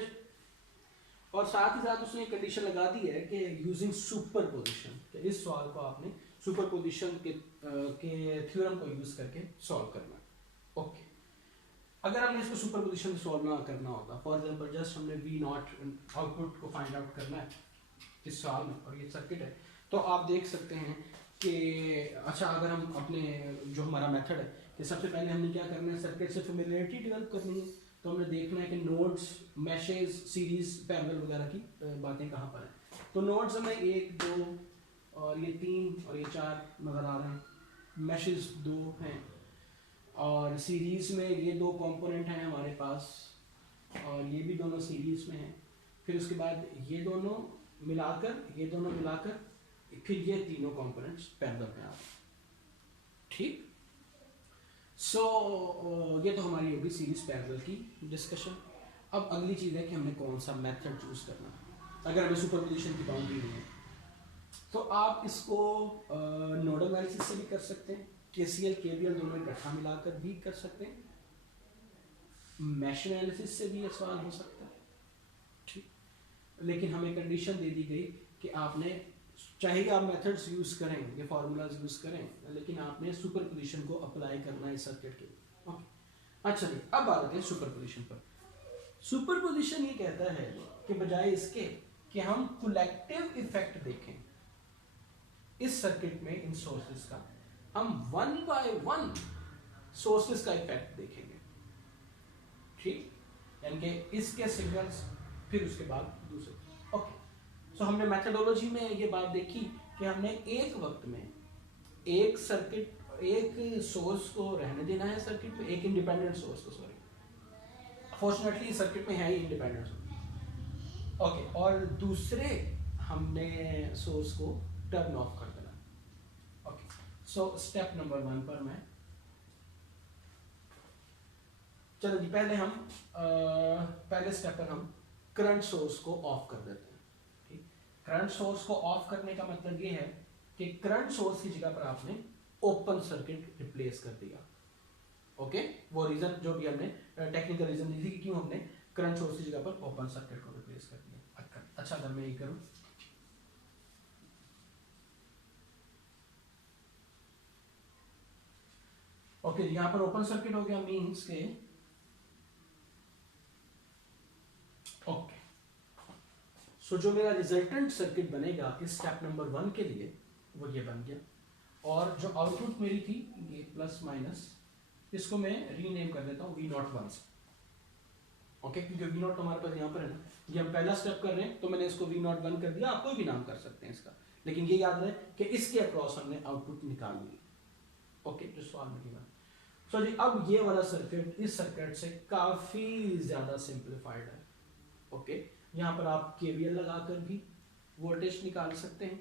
और साथ ही साथ उसने कंडीशन लगा दी है कि यूजिंग सुपरपोजिशन, इस सवाल को आपने सुपरपोजिशन के थ्योरम को यूज करके सॉल्व करना है। ओके, अगर हमने इसको सुपरपोजिशन सॉल्व ना करना होता, फॉर एग्जांपल जस्ट हमने वी नॉट आउटपुट को फाइंड आउट करना है इस सवाल में और ये सर्किट है, तो आप देख सकते हैं कि अच्छा अगर हम अपने जो हमारा मेथड है कि सबसे पहले हमने क्या करना है, सर्किट से फेमिलियरिटी डेवलप करनी है, तो हमने देखना है कि नोड्स, मैशेज, सीरीज, पैरेलल वगैरह की बातें कहाँ पर हैं। तो नोड्स हमें 1, 2 और ये 3 और ये 4 नज़र आ रहे हैं, मैशेज 2 हैं और सीरीज में ये 2 कंपोनेंट हैं हमारे पास और ये भी दोनों सीरीज में हैं। फिर उसके बाद ये दोनों मिलाकर फिर ये तीनों कंपोनेंट्स पैरेलल में आ रहे हैं। ठीक, सो ये तो हमारी होगी सीरीज पैरेलल की डिस्कशन। अब अगली चीज़ है कि हमने कौन सा मेथड चूज करना है। अगर हमें सुपरपोजिशन की बाउंड्री नहीं है तो आप इसको नोडल एनालिसिस से भी कर सकते हैं, केसीएल केवीएल दोनों इकट्ठा मिलाकर भी कर सकते हैं, मैश एनालिसिस से भी ये सवाल हो सकता है। ठीक, लेकिन हमें कंडीशन दे दी गई कि आपने चाहे आप मेथड्स यूज करें, ये फार्मूलाज यूज करें, लेकिन आपने सुपरपोजिशन को अप्लाई करना है इस सर्किट के। ओके, अच्छा जी, अब आ जाते हैं सुपरपोजिशन पर। सुपरपोजिशन ये कहता है कि बजाय इसके कि हम कलेक्टिव इफेक्ट देखें इस सर्किट में इन सोर्सेस का, हम 1 बाय 1 सोर्सेस का इफेक्ट देखेंगे। ठीक, यानी कि इसके सिग्नल्स फिर उसके बाद दूसरे। ओके, सो हमने मेथडोलॉजी में ये बात देखी कि हमने एक वक्त में एक सर्किट, एक सोर्स को रहने देना है सर्किट में, एक इंडिपेंडेंट सोर्स को, सॉरी फॉर्चुनेटली सर्किट में है ही इंडिपेंडेंट सोर्स। ओके, और दूसरे हमने सोर्स को टर्न ऑफ कर देना। ओके, सो स्टेप नंबर 1 पर मैं, चलो जी, पहले हम पहले स्टेप पर हम करंट सोर्स को ऑफ कर देते हैं। ठीक, करंट सोर्स को ऑफ करने का मतलब ये है कि करंट सोर्स की जगह पर आपने ओपन सर्किट रिप्लेस कर दिया। ओके, वो रीजन जो भी हमने टेक्निकल रीजन दी थी कि क्यों हमने करंट सोर्स की जगह पर ओपन सर्किट को रिप्लेस कर दिया। अच्छा, अगर मैं ये करूं, ओके, यहां पर ओपन सर्किट हो गया, मींस के ओके, सो जो मेरा रिजल्टेंट सर्किट बनेगा इस स्टेप नंबर 1 के लिए वो ये बन गया, और जो आउटपुट मेरी थी ये प्लस माइनस, इसको मैं रीनेम कर देता हूँ V01 से। ओके, क्योंकि V0 तो हमारे पास यहाँ पर है ना, ये हम पहला स्टेप कर रहे हैं तो मैंने इसको V01 कर दिया, आप कोई भी नाम कर सकते हैं इसका, लेकिन ये याद रहे कि इसके अक्रॉस हमने आउटपुट निकाल लिया। ओके, जो सवाल में गिवन। सो जी, अब ये वाला सर्किट इस सर्किट से काफी ज्यादा सिंप्लीफाइड है। ओके, यहाँ पर आप केवीएल लगाकर भी वोल्टेज निकाल सकते हैं,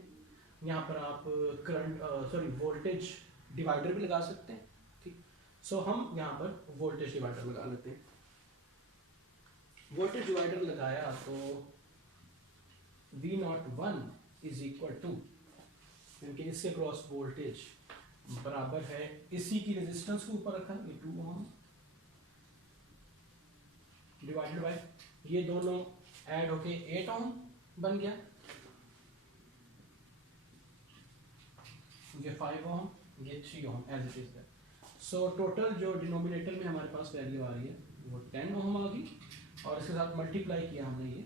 यहाँ पर आप करंट वोल्टेज डिवाइडर भी लगा सकते हैं। ठीक, सो हम यहाँ पर वोल्टेज डिवाइडर लगा लेते हैं। वोल्टेज डिवाइडर लगाया तो V01 इज इक्वल टू, क्योंकि इसके क्रॉस वोल्टेज बराबर है इसी की रेजिस्टेंस को ऊपर रखा ये 2 ओम डिवाइडेड बाय ये दोनों ऐड होके 8 ओम बन गया, ये 5 ओम, ये 3 ohm as it is. So total जो डिनोमिनेटर में हमारे पास वैल्यू आ रही है वो 10 ओम आ गई, और इसके साथ मल्टीप्लाई किया हमने ये,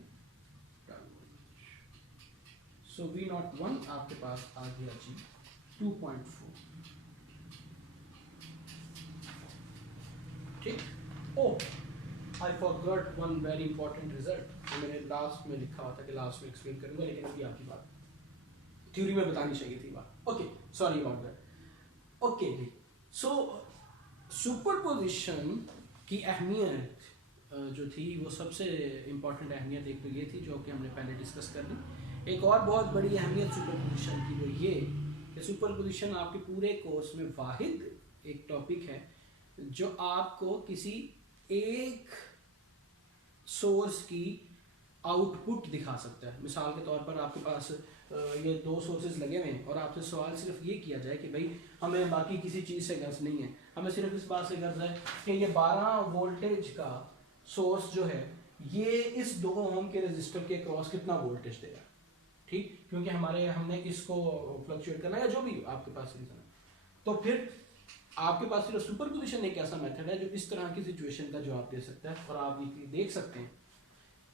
सो V01 आपके पास आ गया जी 2.4। ठीक, oh I forgot one very important result, जो मैंने लास्ट में लिखा हुआ था कि लास्ट में एक्सप्लेन करूंगा, लेकिन अभी आपकी बात थ्योरी में बतानी चाहिए थी बात। Okay, sorry about that. Okay जी, सो सुपरपोजिशन की अहमियत जो थी वो सबसे इम्पॉर्टेंट अहमियत एक तो ये थी जो कि हमने पहले डिस्कस कर ली। एक और बहुत बड़ी अहमियत सुपरपोजिशन की वो ये कि सुपरपोजिशन आपके पूरे कोर्स में वाहिद एक टॉपिक है जो आपको किसी एक सोर्स की आउटपुट दिखा सकता है। मिसाल के तौर पर आपके पास ये दो सोर्सेज लगे हुए हैं और आपसे सवाल सिर्फ ये किया जाए कि भाई हमें बाकी किसी चीज़ से गर्ज नहीं है, हमें सिर्फ इस बात से गर्ज है कि ये 12 वोल्टेज का सोर्स जो है ये इस 2 ओम के रजिस्टर के क्रॉस कितना वोल्टेज देगा, ठीक, क्योंकि हमने इसको फ्लक्चुएट करना है या जो भी आपके पास रीजन है। तो फिर आपके पास सिर्फ सुपरपोजिशन एक ऐसा मेथड है जो इस तरह की सिचुएशन का जवाब दे सकता है। और आप ये देख सकते हैं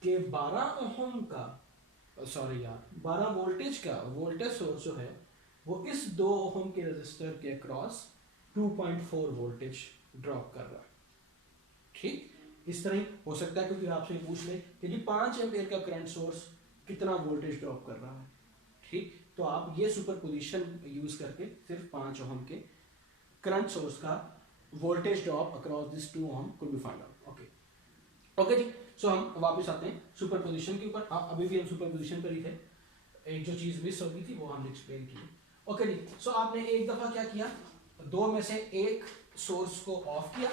कि 12 ओम का 12 वोल्टेज का वोल्टेज सोर्स जो है वो इस 2 ओम के रजिस्टर के अक्रॉस 2.4 वोल्टेज ड्रॉप कर रहा है, ठीक। इस तरह ही हो सकता है क्योंकि आपसे पूछ ले कि जी 5 एम्पीयर का करंट सोर्स कितना वोल्टेज ड्रॉप कर रहा है, ठीक। तो आप ये सुपरपोजिशन यूज करके सिर्फ 5 ओम के करंट सोर्स का voltage drop across this 2 ohm could be find out. Okay जी। सो हम वापस आते हैं सुपरपोजिशन के ऊपर। अभी भी हम सुपरपोजिशन पर ही थे, एक जो चीज मिस हो गई थी वो हमने एक्सप्लेन की। ओके जी। सो आपने एक दफा क्या किया, 2 में से एक सोर्स को ऑफ किया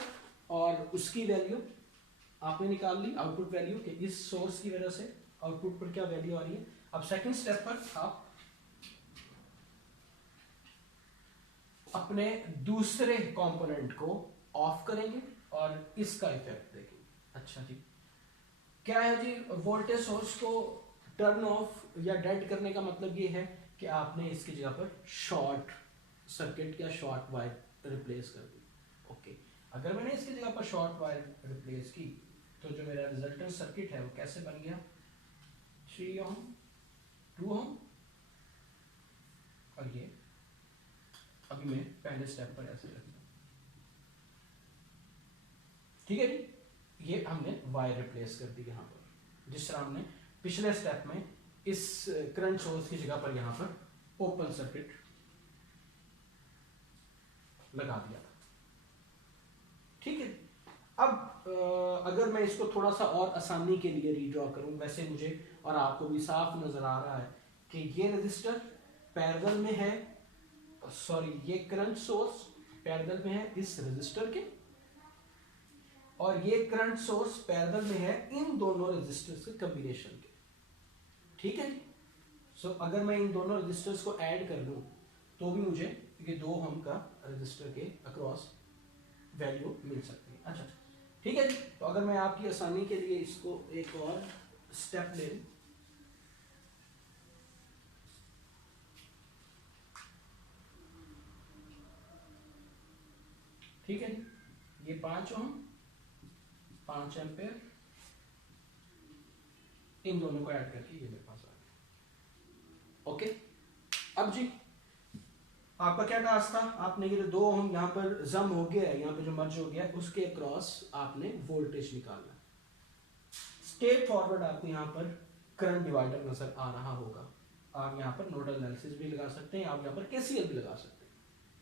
और उसकी वैल्यू आपने निकाल ली, आउटपुट वैल्यू कि इस सोर्स की वजह से आउटपुट पर क्या वैल्यू आ रही है। अब सेकंड स्टेप पर आप अपने दूसरे कंपोनेंट को ऑफ करेंगे और इसका इफेक्ट देखेंगे। अच्छा जी, क्या है जी, वोल्टेज सोर्स को टर्न ऑफ या डेड करने का मतलब ये है कि आपने इसकी जगह पर शॉर्ट सर्किट या शॉर्ट वायर रिप्लेस कर दी। ओके, अगर मैंने इसकी जगह पर शॉर्ट वायर रिप्लेस की तो जो मेरा रिजल्टेंट सर्किट है वो कैसे बन गया, 3 ओम 2 ओम और ये अभी मैं पहले स्टेप पर ऐसे रखता हूं, ठीक है जी। ये हमने वायर रिप्लेस कर दी यहाँ पर, जिस तरह हमने पिछले स्टेप में इस करंट सोर्स की जगह पर यहाँ पर ओपन सर्किट लगा दिया था, ठीक है। अब अगर मैं इसको थोड़ा सा और आसानी के लिए रीड्रॉ करूं, वैसे मुझे और आपको भी साफ नजर आ रहा है कि ये रजिस्टर पैरेलल में है, ये करंट सोर्स पैरेलल में है इस रजिस्टर के और ये करंट सोर्स पैरेलल में है इन दोनों रेजिस्टर्स के कॉम्बिनेशन के, ठीक है। सो अगर मैं इन दोनों रेजिस्टर्स को ऐड कर लूं तो भी मुझे ये 2 ओम का रेजिस्टर के अक्रॉस वैल्यू मिल सकती है। अच्छा, ठीक है जी। तो अगर मैं आपकी आसानी के लिए इसको एक और स्टेप ले लूं, ठीक है जी, ये 5 ओम 5 एम्पेयर इन दोनों को ऐड करके ये मेरे पास आ गया। ओके, अब जी आपका क्या टास्क था, आपने ये 2 ओम यहाँ पर जम हो गया है, यहाँ पे जो मर्ज हो गया है उसके अक्रॉस आपने वोल्टेज निकालना है। स्टेप फॉरवर्ड आपको यहाँ पर करंट डिवाइडर नजर आ रहा होगा, आप यहाँ पर नोडल एनालिसिस भी लगा सकते हैं, आप यहाँ पर केसीएल भी लगा सकते हैं,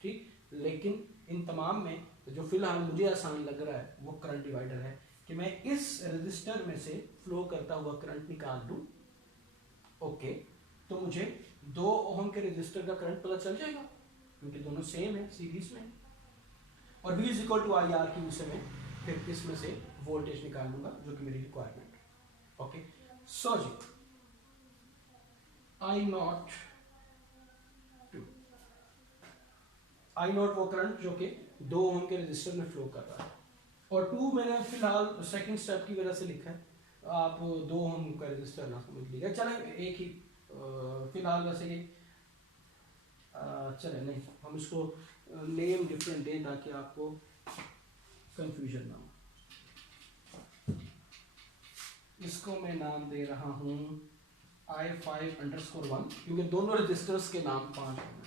ठीक। लेकिन इन तमाम में जो फिलहाल मुझे आसान लग रहा है वो करंट डिवाइडर है कि मैं इस रजिस्टर में से फ्लो करता हुआ करंट निकाल लूं। ओके, तो मुझे 2 ओम के रजिस्टर का करंट पता चल जाएगा क्योंकि दोनों सेम है, सीरीज में, और V is equal to I R की से मैं फिर इसमें से वोल्टेज निकाल लूंगा जो कि मेरी रिक्वायरमेंट है। ओके, सो जी आई नॉट वो करंट जो कि 2 ओम के रजिस्टर में फ्लो कर रहा है, और 2 मैंने फिलहाल सेकंड स्टेप की वजह से लिखा है, आप 2 ओम का रजिस्टर ना समझ लीजिएगा, चले एक ही फिलहाल वैसे ये चले नहीं, हम इसको नेम डिफरेंट दें ताकि आपको कंफ्यूजन ना हो। इसको मैं नाम दे रहा हूँ I5_1 क्योंकि दोनों रजिस्टर्स के नाम 5 हैं,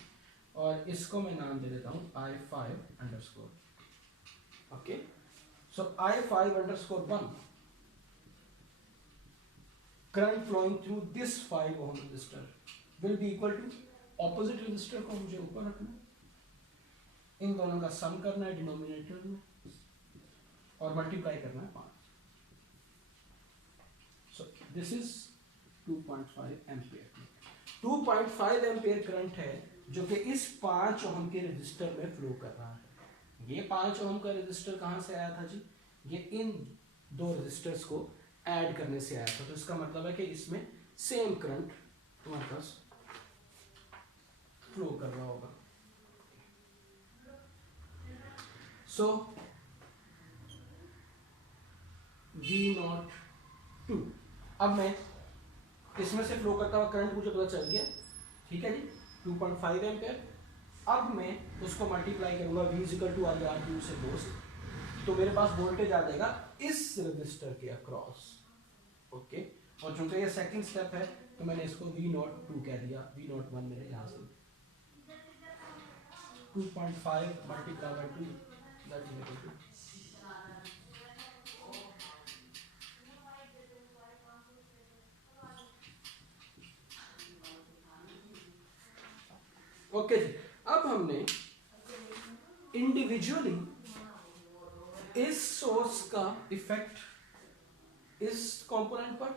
और इसको मैं नाम दे देता हूँ I5_, okay. So I5_1 current flowing through this 5 ohm resistor will be equal to opposite resistor को मुझे ऊपर रखना है, इन दोनों का सम करना है डिनोमिनेटर में और मल्टीप्लाई करना है 5, this is 2.5 ampere. 2.5 ampere current है जो कि इस 5 ओम के रजिस्टर में फ्लो कर रहा है। ये 5 ओम का रजिस्टर कहां से आया था जी? ये इन दो रजिस्टर्स को ऐड करने से आया था। तो इसका मतलब है कि इसमें सेम करंट तुम्हारे पास फ्लो कर रहा होगा। सो V02, अब मैं इसमें से फ्लो करता हुआ करंट मुझे पता चल गया, ठीक है जी, 2.5 एम्पियर। अब मैं उसको मल्टीप्लाई करूंगा V equal to I R क्यू से 2 से, तो मेरे पास वोल्टेज आ जाएगा इस रजिस्टर के अक्रॉस। ओके, और चूंकि ये सेकंड स्टेप है तो मैंने इसको V02 कह दिया। V01 मेरे यहाँ से 2.5 multiply by 2 that is equal to okay जी। अब हमने इंडिविजुअली इस सोर्स का इफेक्ट इस कंपोनेंट पर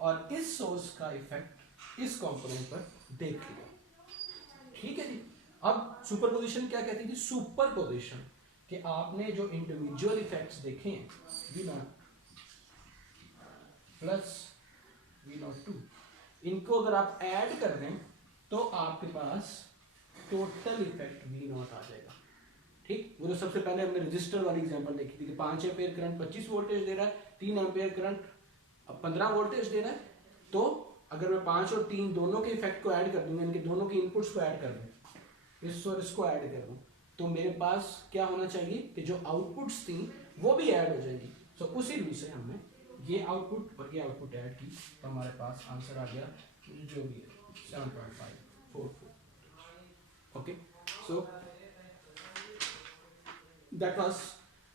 और इस सोर्स का इफेक्ट इस कंपोनेंट पर देख लिया, ठीक है जी। अब सुपरपोजिशन क्या कहती थी? सुपरपोजिशन कि आपने जो इंडिविजुअल इफेक्ट्स देखे हैं V0 प्लस V02, इनको अगर आप ऐड कर दें तो आपके पास टोटल इफेक्ट V0 आ जाएगा, ठीक। वो जो सबसे पहले हमने रजिस्टर वाली एग्जांपल देखी थी कि 5 एम्पियर करंट 25 वोल्टेज दे रहा है, 3 एम्पियर करंट 15 वोल्टेज दे रहा है। तो अगर मैं 5 और 3 दोनों के इफेक्ट को ऐड कर दूंगा, इनके दोनों के इनपुट्स को ऐड कर दूं, इस और इसको ऐड कर दूं, तो मेरे पास क्या होना चाहिए कि जो आउटपुट्स थी वो भी ऐड हो जाएगी। तो उसी रूप से हमने ये आउटपुट और ये आउटपुट ऐड की, तो हमारे पास आंसर आ गया जो भी है 7.544। Okay, so that was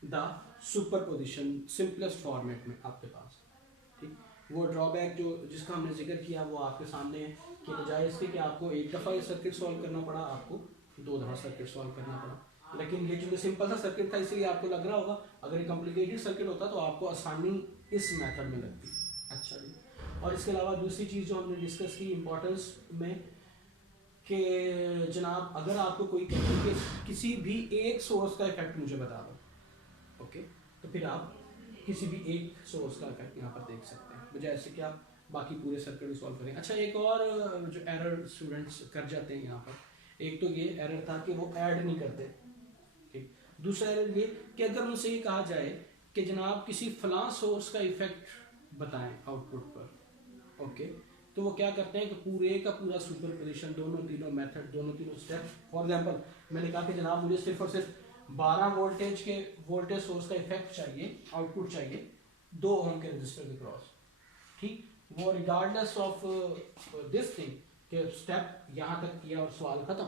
the superposition simplest format में आपके पास, ठीक। वो ड्रॉबैक जो जिसका हमने जिक्र किया वो आपके सामने है कि बजाय इसके कि आपको एक दफ़ा ये सर्किट सॉल्व करना पड़ा, आपको 2 दफ़ा सर्किट सॉल्व करना पड़ा। लेकिन ये जो सिंपल सा सर्किट था इसलिए आपको लग रहा होगा, अगर ये कॉम्प्लिकेटेड सर्किट होता तो आपको आसानी इस मेथड में लगती। अच्छा जी, और इसके अलावा दूसरी चीज़ जो हमने डिस्कस की इम्पोर्टेंस में कि जनाब अगर आपको कोई कहे कि किसी भी एक सोर्स का इफेक्ट मुझे बता दो, ओके, तो फिर आप किसी भी एक सोर्स का इफेक्ट यहाँ पर देख सकते हैं, बजाय ऐसे कि आप बाकी पूरे सर्किट को सॉल्व करें। अच्छा, एक और जो एरर स्टूडेंट्स कर जाते हैं यहाँ पर, एक तो ये एरर था कि वो ऐड नहीं करते, ठीक। दूसरा एरर ये कि अगर उनसे ये कहा जाए कि जनाब किसी फलां सोर्स का इफेक्ट बताएं आउटपुट पर, ओके, तो वो क्या करते हैं कि पूरे का पूरा सुपरपोजिशन, दोनों तीनों मेथड, दोनों तीनों स्टेप। फॉर एग्जांपल मैंने कहा कि जनाब मुझे सिर्फ और सिर्फ 12 वोल्टेज के वोल्टेज सोर्स का इफेक्ट चाहिए, आउटपुट चाहिए 2 ओम के रजिस्टर के क्रॉस, ठीक। वो रिगार्डलेस ऑफ दिस थिंग कि स्टेप यहाँ तक किया और सवाल खत्म,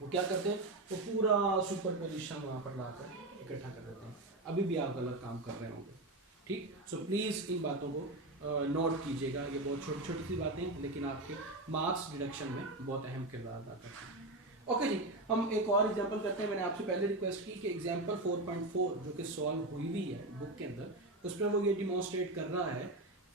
वो क्या करते हैं, वो पूरा सुपरपोजिशन वहाँ पर लाकर इकट्ठा कर देते हैं। अभी भी आप गलत काम कर रहे होंगे, ठीक। सो प्लीज़ इन बातों को नोट कीजिएगा। ये बहुत छोटी छोटी सी बातें लेकिन आपके मार्क्स डिडक्शन में बहुत अहम किरदार अदा करती हैं। ओके जी, हम एक और एग्जांपल करते हैं। मैंने आपसे पहले रिक्वेस्ट की कि एग्जांपल 4.4 जो कि सॉल्व हुई हुई है बुक के अंदर, उस पर वो ये डिमॉन्स्ट्रेट कर रहा है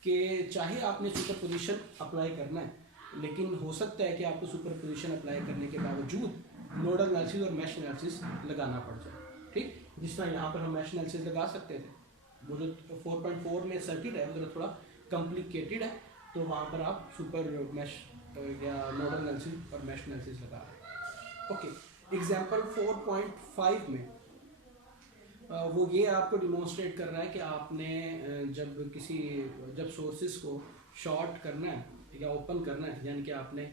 कि चाहे आपने सुपरपोजिशन अप्लाई करना है, लेकिन हो सकता है कि आपको सुपरपोजिशन अप्लाई करने के बावजूद नोडल एनालिसिस और मैश एनालिसिस लगाना पड़ जाए, ठीक। जिस तरह यहाँ पर हम मैश एनालिसिस लगा सकते थे, वो जो 4.4 में सर्किट है वो थोड़ा कॉम्प्लिकेटेड है, तो वहाँ पर आप सुपर मैश या नोडल एनालिसिस और मैश एनालिसिस लगा रहे हैं। ओके, एग्जांपल 4.5 में वो ये आपको डिमॉन्स्ट्रेट कर रहा है कि आपने जब सोर्सेज को शॉर्ट करना है या ओपन करना है, यानी कि आपने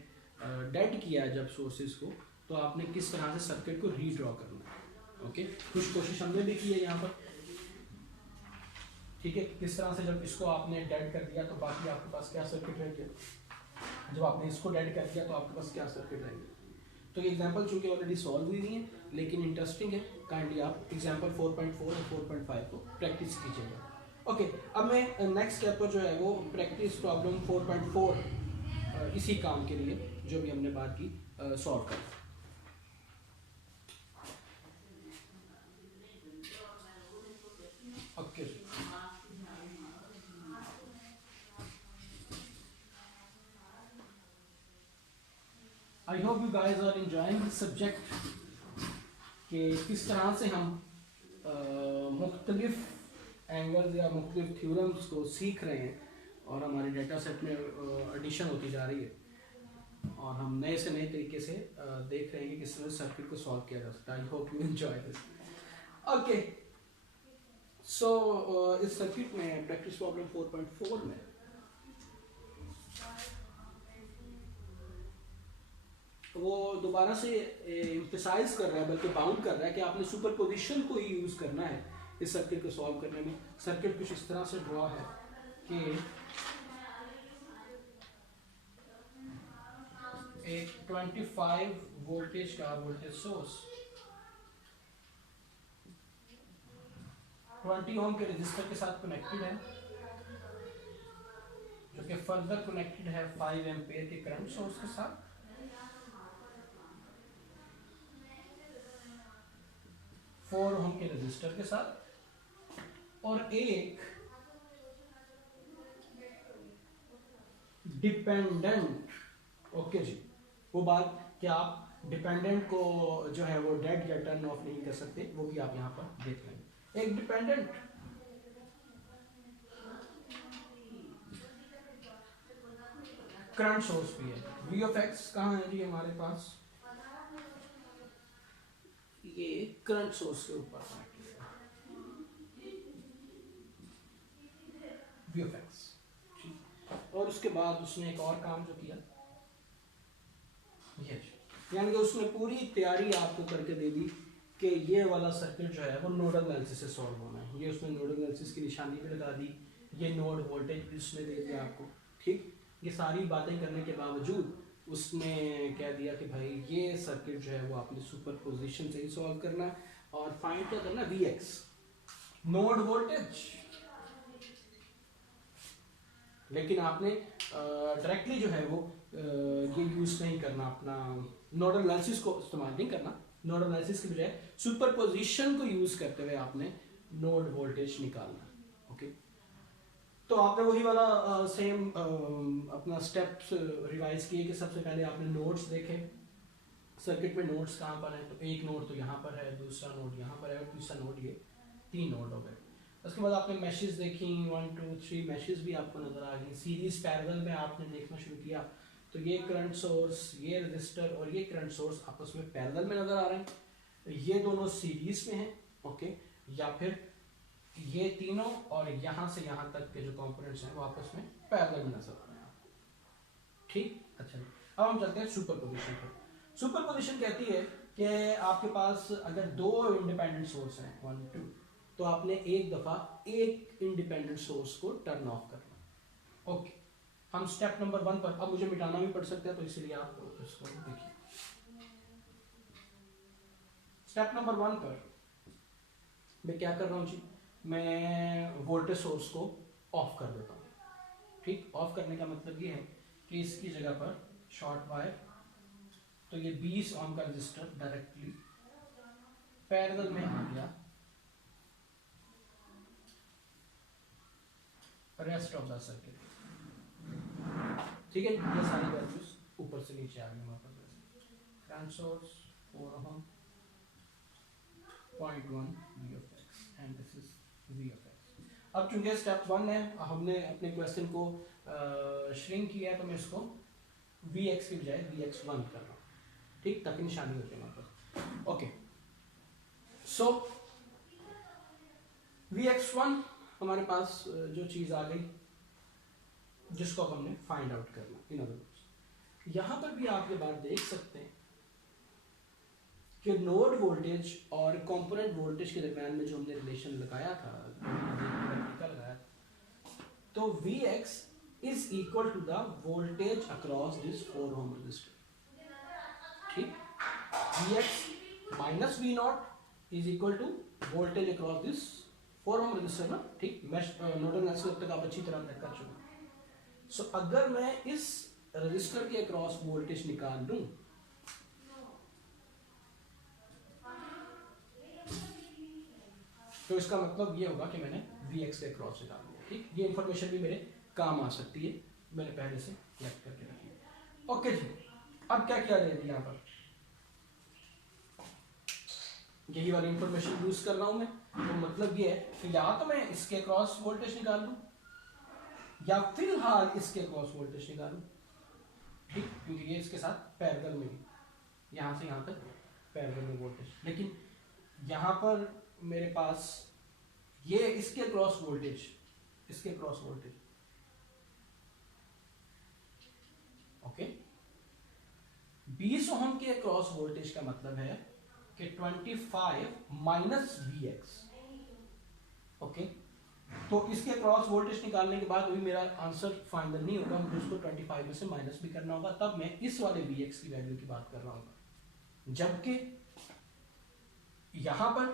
डेड किया है जब सोर्सेज को, तो आपने किस तरह से सर्किट को रीड्रॉ करना है। ओके, कुछ कोशिश हमने भी की है यहाँ पर, ठीक है, किस तरह से जब इसको आपने डेड कर दिया तो बाकी आपके पास क्या सर्किट रह गया, जब आपने इसको डेड कर दिया तो आपके पास क्या सर्किट रह गया। तो ये एग्जांपल चूंकि ऑलरेडी सॉल्व हुई है लेकिन इंटरेस्टिंग है, काइंडली आप एग्जांपल 4.4 और 4.5 को प्रैक्टिस कीजिएगा। ओके, अब मैं नेक्स्ट स्टेप पर जो है वो प्रैक्टिस प्रॉब्लम 4.4 इसी काम के लिए जो भी हमने बात की सॉल्व कर। Okay, I hope you guys are enjoying this subject कि किस तरह से हम मुख्तलिफ एंगल्स या मुख्तलिफ थ्योरम्स को सीख रहे हैं और हमारे डेटा सेट में एडिशन होती जा रही है और हम नए से नए तरीके से देख रहे हैं कि किस तरह सर्किट को सॉल्व किया जा सकता है। I hope you enjoy this. Okay, so इस सर्किट में प्रैक्टिस प्रॉब्लम 4.4 में वो दोबारा से एम्फसाइज कर रहा है, बल्कि बाउंड कर रहा है कि आपने सुपरपोजिशन को ही यूज़ करना है इस सर्किट को सॉल्व करने में। सर्किट कुछ इस तरह से ड्रॉ है कि एक 25 वोल्टेज का वोल्टेज सोर्स 20 ओम के रजिस्टर के साथ कनेक्टेड है, जो कि फर्दर कनेक्टेड है 5 एम्पीयर के करंट सोर्स के साथ। 4 ओम के रजिस्टर के साथ और एक डिपेंडेंट। ओके जी, वो बात कि आप डिपेंडेंट को जो है वो डेड या टर्न ऑफ नहीं कर सकते, वो भी आप यहाँ पर देख लेंगे। एक डिपेंडेंट करंट सोर्स भी है। वी ऑफ एक्स कहाँ है जी हमारे पास? ये करंट सोर्स के ऊपर वी ऑफ एक्स। और उसके बाद उसने एक और काम जो किया, ये यानी कि उसने पूरी तैयारी आपको करके दे दी कि ये वाला सर्किट जो है वो नोडल एनालिसिस से सॉल्व होना है। ये उसने नोडल एनालिसिस की निशानी भी लगा दी, ये नोड वोल्टेज भी उसने दे दिया आपको। ठीक, ये सारी बातें करने के बावजूद उसने कह दिया कि भाई ये सर्किट जो है वो आपने सुपरपोजिशन से ही सॉल्व करना है और फाइंड क्या करना, वी एक्स नोड वोल्टेज। लेकिन आपने डायरेक्टली जो है वो ये यूज नहीं करना, अपना नोडल एनालिसिस को इस्तेमाल नहीं करना। नोडल एनालिसिस की बजाय सुपरपोजिशन को यूज करते हुए आपने नोड वोल्टेज निकालना। ओके, तो आपने वही वाला सेम अपना स्टेप्स रिवाइज किए कि सबसे पहले आपने नोड्स देखे, सर्किट में नोड्स कहाँ पर है। तो एक नोड तो यहाँ पर है, दूसरा नोड यहाँ पर है और तीसरा नोड, ये 3 नोड हो गए। उसके बाद आपने मैशेस देखी, 1 2 3 मैशेस भी आपको नजर आ गई। सीरीज पैरेलल में आपने देखना शुरू किया, तो ये करंट सोर्स, ये रजिस्टर और ये करंट सोर्स आपस में पैरेलल में नजर आ रहे हैं। ये दोनों सीरीज में हैं। ओके, या फिर ये तीनों और यहाँ से यहाँ तक के जो कंपोनेंट्स हैं वो आपस में पैरेलल में नजर आ रहे हैं। ठीक, अच्छा, अब हम चलते हैं सुपरपोजिशन पर। सुपरपोजिशन कहती है कि आपके पास अगर 2 इंडिपेंडेंट सोर्स हैं 1 2, तो आपने एक दफा एक इंडिपेंडेंट सोर्स को टर्न ऑफ करना। ओके, हम स्टेप नंबर 1 पर, अब मुझे मिटाना भी पड़ सकता है तो इसलिए आप इसको देखिए। स्टेप नंबर 1 पर मैं क्या कर रहा हूं जी, मैं वोल्टेज सोर्स को ऑफ कर देता हूं। ठीक, ऑफ करने का मतलब ये है कि इसकी जगह पर शॉर्ट वायर, तो ये 20 ओम का रजिस्टर डायरेक्टली पैरेलल में आ गया रेस्ट ऑफ द सर्किट। ठीक है, ये सारी वैल्यूज ऊपर से नीचे आ गई हमारे पास। Current source 4 ohm 0.1 V of X and this is V of X. अब चूंकि स्टेप 1 है, हमने अपने क्वेश्चन को श्रिंक किया है, तो मैं इसको वी एक्स की बजाय वी एक्स 1 कर रहा हूँ। ठीक, ताकि निशानी होती है हमारे पास। ओके, सो वी एक्स 1 हमारे पास जो चीज आ गई जिसको हमने फाइंड आउट करना। इन अदर वर्ड्स, यहां पर भी आप ये बात देख सकते हैं कि नोड वोल्टेज और कंपोनेंट वोल्टेज के दरमियान में जो हमने रिलेशन लगाया था, लगाया था, तो V X is equal to the voltage across this 4 ohm resistor. ठीक, V X minus V naught is equal to voltage across this 4 ohm resistor ना। ठीक, नोडल एनालिसिस तक आप अच्छी तरह कर चुके। सो अगर मैं इस रजिस्टर के अक्रॉस वोल्टेज निकाल लूं, तो इसका मतलब ये होगा कि मैंने Vx के अक्रॉस निकाल लिया। ठीक, ये इंफॉर्मेशन भी मेरे काम आ सकती है, मैंने पहले से कलेक्ट करके रखी है। ओके जी, अब क्या किया जाएगा, यहाँ पर यही वाली इंफॉर्मेशन यूज कर रहा हूं मैं। तो मतलब ये है कि या तो मैं इसके क्रॉस वोल्टेज निकाल लूं या फिलहाल इसके क्रॉस वोल्टेज निकालूं, ठीक, क्योंकि ये इसके साथ पैरेलल में, यहां से यहां तक पैरेलल में वोल्टेज। लेकिन यहां पर मेरे पास ये इसके क्रॉस वोल्टेज, इसके क्रॉस वोल्टेज, ओके, 20 ओम के क्रॉस वोल्टेज का मतलब है कि 25 माइनस Vx, ओके। तो इसके क्रॉस वोल्टेज निकालने के बाद भी मेरा आंसर फाइनल नहीं होगा, मुझे उसको 25 में से माइनस भी करना होगा, तब मैं इस वाले Vx की वैल्यू की बात कर रहा हूँ। जबकि यहां पर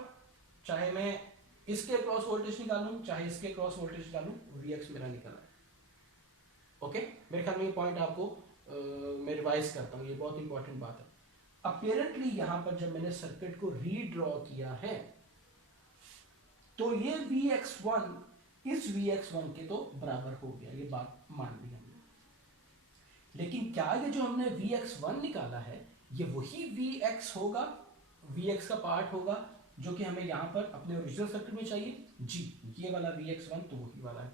चाहे मैं इसके क्रॉस वोल्टेज निकालूं चाहे इसके क्रॉस वोल्टेज निकालूं, Vx मेरा निकल रहा है, ओके। मेरे ख्याल में ये पॉइंट आपको मैं रिवाइज करता हूँ, ये बहुत इंपॉर्टेंट बात है। अपेरेंटली यहां पर जब मैंने सर्किट को रीड्रॉ किया है तो ये Vx1 इस Vx1 के तो बराबर हो गया, ये बात मान ली हमने। लेकिन क्या ये जो हमने Vx1 निकाला है ये वही Vx होगा, Vx का पार्ट होगा जो कि हमें यहां पर अपने ओरिजिनल सर्किट में चाहिए? जी, ये वाला Vx1 तो वही वाला है।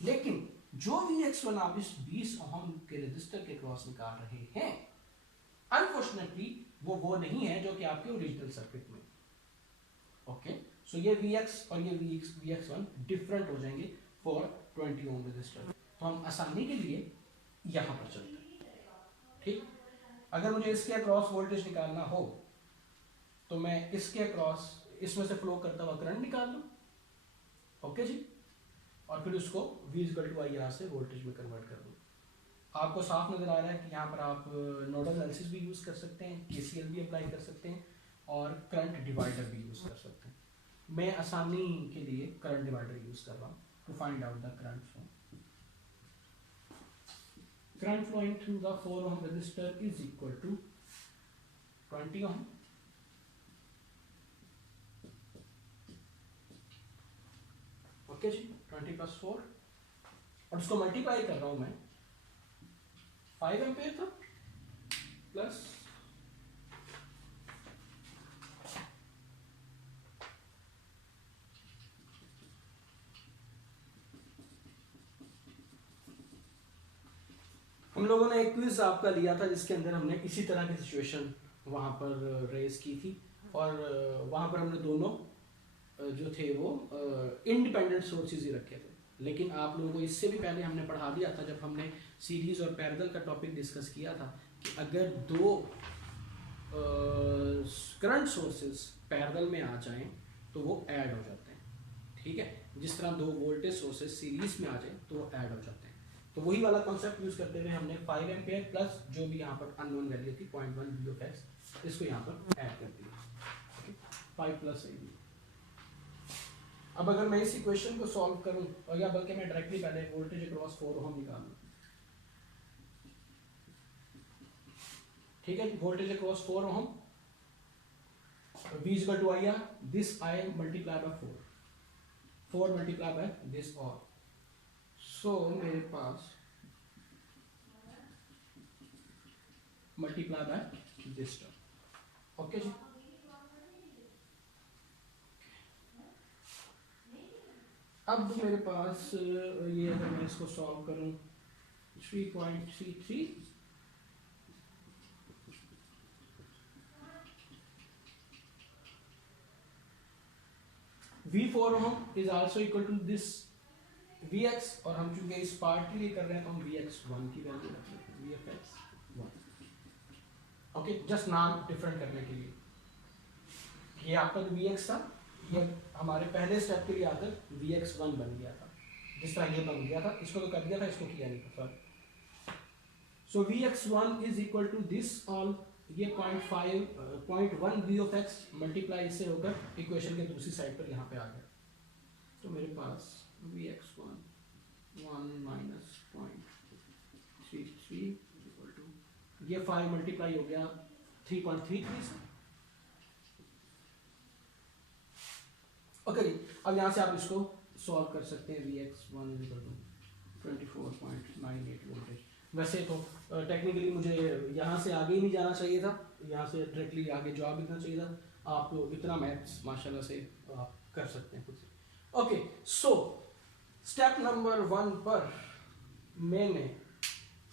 लेकिन जो Vx1 आप इस 20 ओम के रेजिस्टर के क्रॉस निकाल रहे हैं, अनफॉर्चुनेटली वो नहीं है जो कि आपके ओरिजिनल सर्किट में, ओके। सो ये Vx और ये Vx1 डिफरेंट हो जाएंगे फॉर 20 ओम रेजिस्टर। तो हम आसानी के लिए यहां पर चलते हैं, ठीक। अगर मुझे इसके क्रॉस वोल्टेज निकालना हो तो मैं इसके क्रॉस इसमें से फ्लो करता हुआ करंट निकाल लूं, ओके जी, और फिर उसको V/IR से वोल्टेज में कन्वर्ट कर दूं। आपको साफ नजर आ रहा है कि यहाँ पर आप नोडल एनालिसिस भी यूज कर सकते हैं, KCL भी अप्लाई कर सकते हैं और करंट डिवाइडर भी यूज कर सकते हैं। मैं आसानी के लिए करंट डिवाइडर यूज कर रहा हूँ to find out the current flow. Current flowing through the 4 ohm resistor is equal to 20 ohm okay जी, 20 प्लस 4 और उसको मल्टीप्लाई कर रहा हूं मैं 5 एम्पियर था प्लस हम लोगों ने एक क्विज आपका लिया था जिसके अंदर हमने इसी तरह की सिचुएशन वहां पर रेज की थी और वहां पर हमने दोनों जो थे वो इंडिपेंडेंट सोर्सेज ही रखे थे। लेकिन आप लोगों को इससे भी पहले हमने पढ़ा दिया था जब हमने सीरीज और पैरेलल का टॉपिक डिस्कस किया था कि अगर दो करंट सोर्सेज पैरेलल में आ जाएं तो वो ऐड हो जाते हैं, ठीक है। जिस तरह दो वोल्टेज सोर्सेज सीरीज में आ जाए तो वो ऐड हो जाते हैं। तो वही वाला कॉन्सेप्ट यूज करते हुए हमने 5 एम्पियर प्लस जो भी यहाँ पर अननोन वैल्यू थी 0.1 V(x) इसको यहाँ पर ऐड कर दिया, 5 प्लस AB। अब अगर मैं इस इक्वेशन को सॉल्व करूं और या बल्कि मैं डायरेक्टली पहले वोल्टेज अक्रॉस 4 ओम निकालूं, ठीक है। Voltage across 4 ohm V/IR, this I multiply by 4 multiply by this और, सो मेरे पास multiply by this term, okay जी। अब मेरे पास ये अगर मैं इसको सॉल्व करूं 3.33 V4 ohm is also equal to this Vx और हम चूंकि इस पार्ट के लिए कर रहे हैं तो हम Vx1 की वैल्यू रख लेते हैं, Vx1, ओके। जस्ट नाम डिफरेंट करने के लिए, ये आपका जो Vx था ये हमारे पहले स्टेप के लिए आकर Vx1 बन गया था, जिस तरह ये बन गया था, इसको तो कर दिया था, इसको किया नहीं था, sorry. So Vx1 is equal to this all, ये 0.1 V(x) मल्टीप्लाई इससे होकर इक्वेशन के दूसरी साइड पर यहाँ पे आ गया। तो मेरे पास Vx1 1 माइनस 0.33 इक्वल टू ये 5 मल्टीप्लाई हो गया 3.33 से, ओके जी। अब यहाँ से आप इसको सॉल्व कर सकते हैं। Vx1 equal to 24.98 voltage. वैसे तो टेक्निकली मुझे यहाँ से आगे ही नहीं जाना चाहिए था, यहाँ से डायरेक्टली आगे जवाब लिखना चाहिए था। आप इतना मैथ्स माशाल्लाह से आप कर सकते हैं खुद से। ओके, सो स्टेप नंबर 1 पर मैंने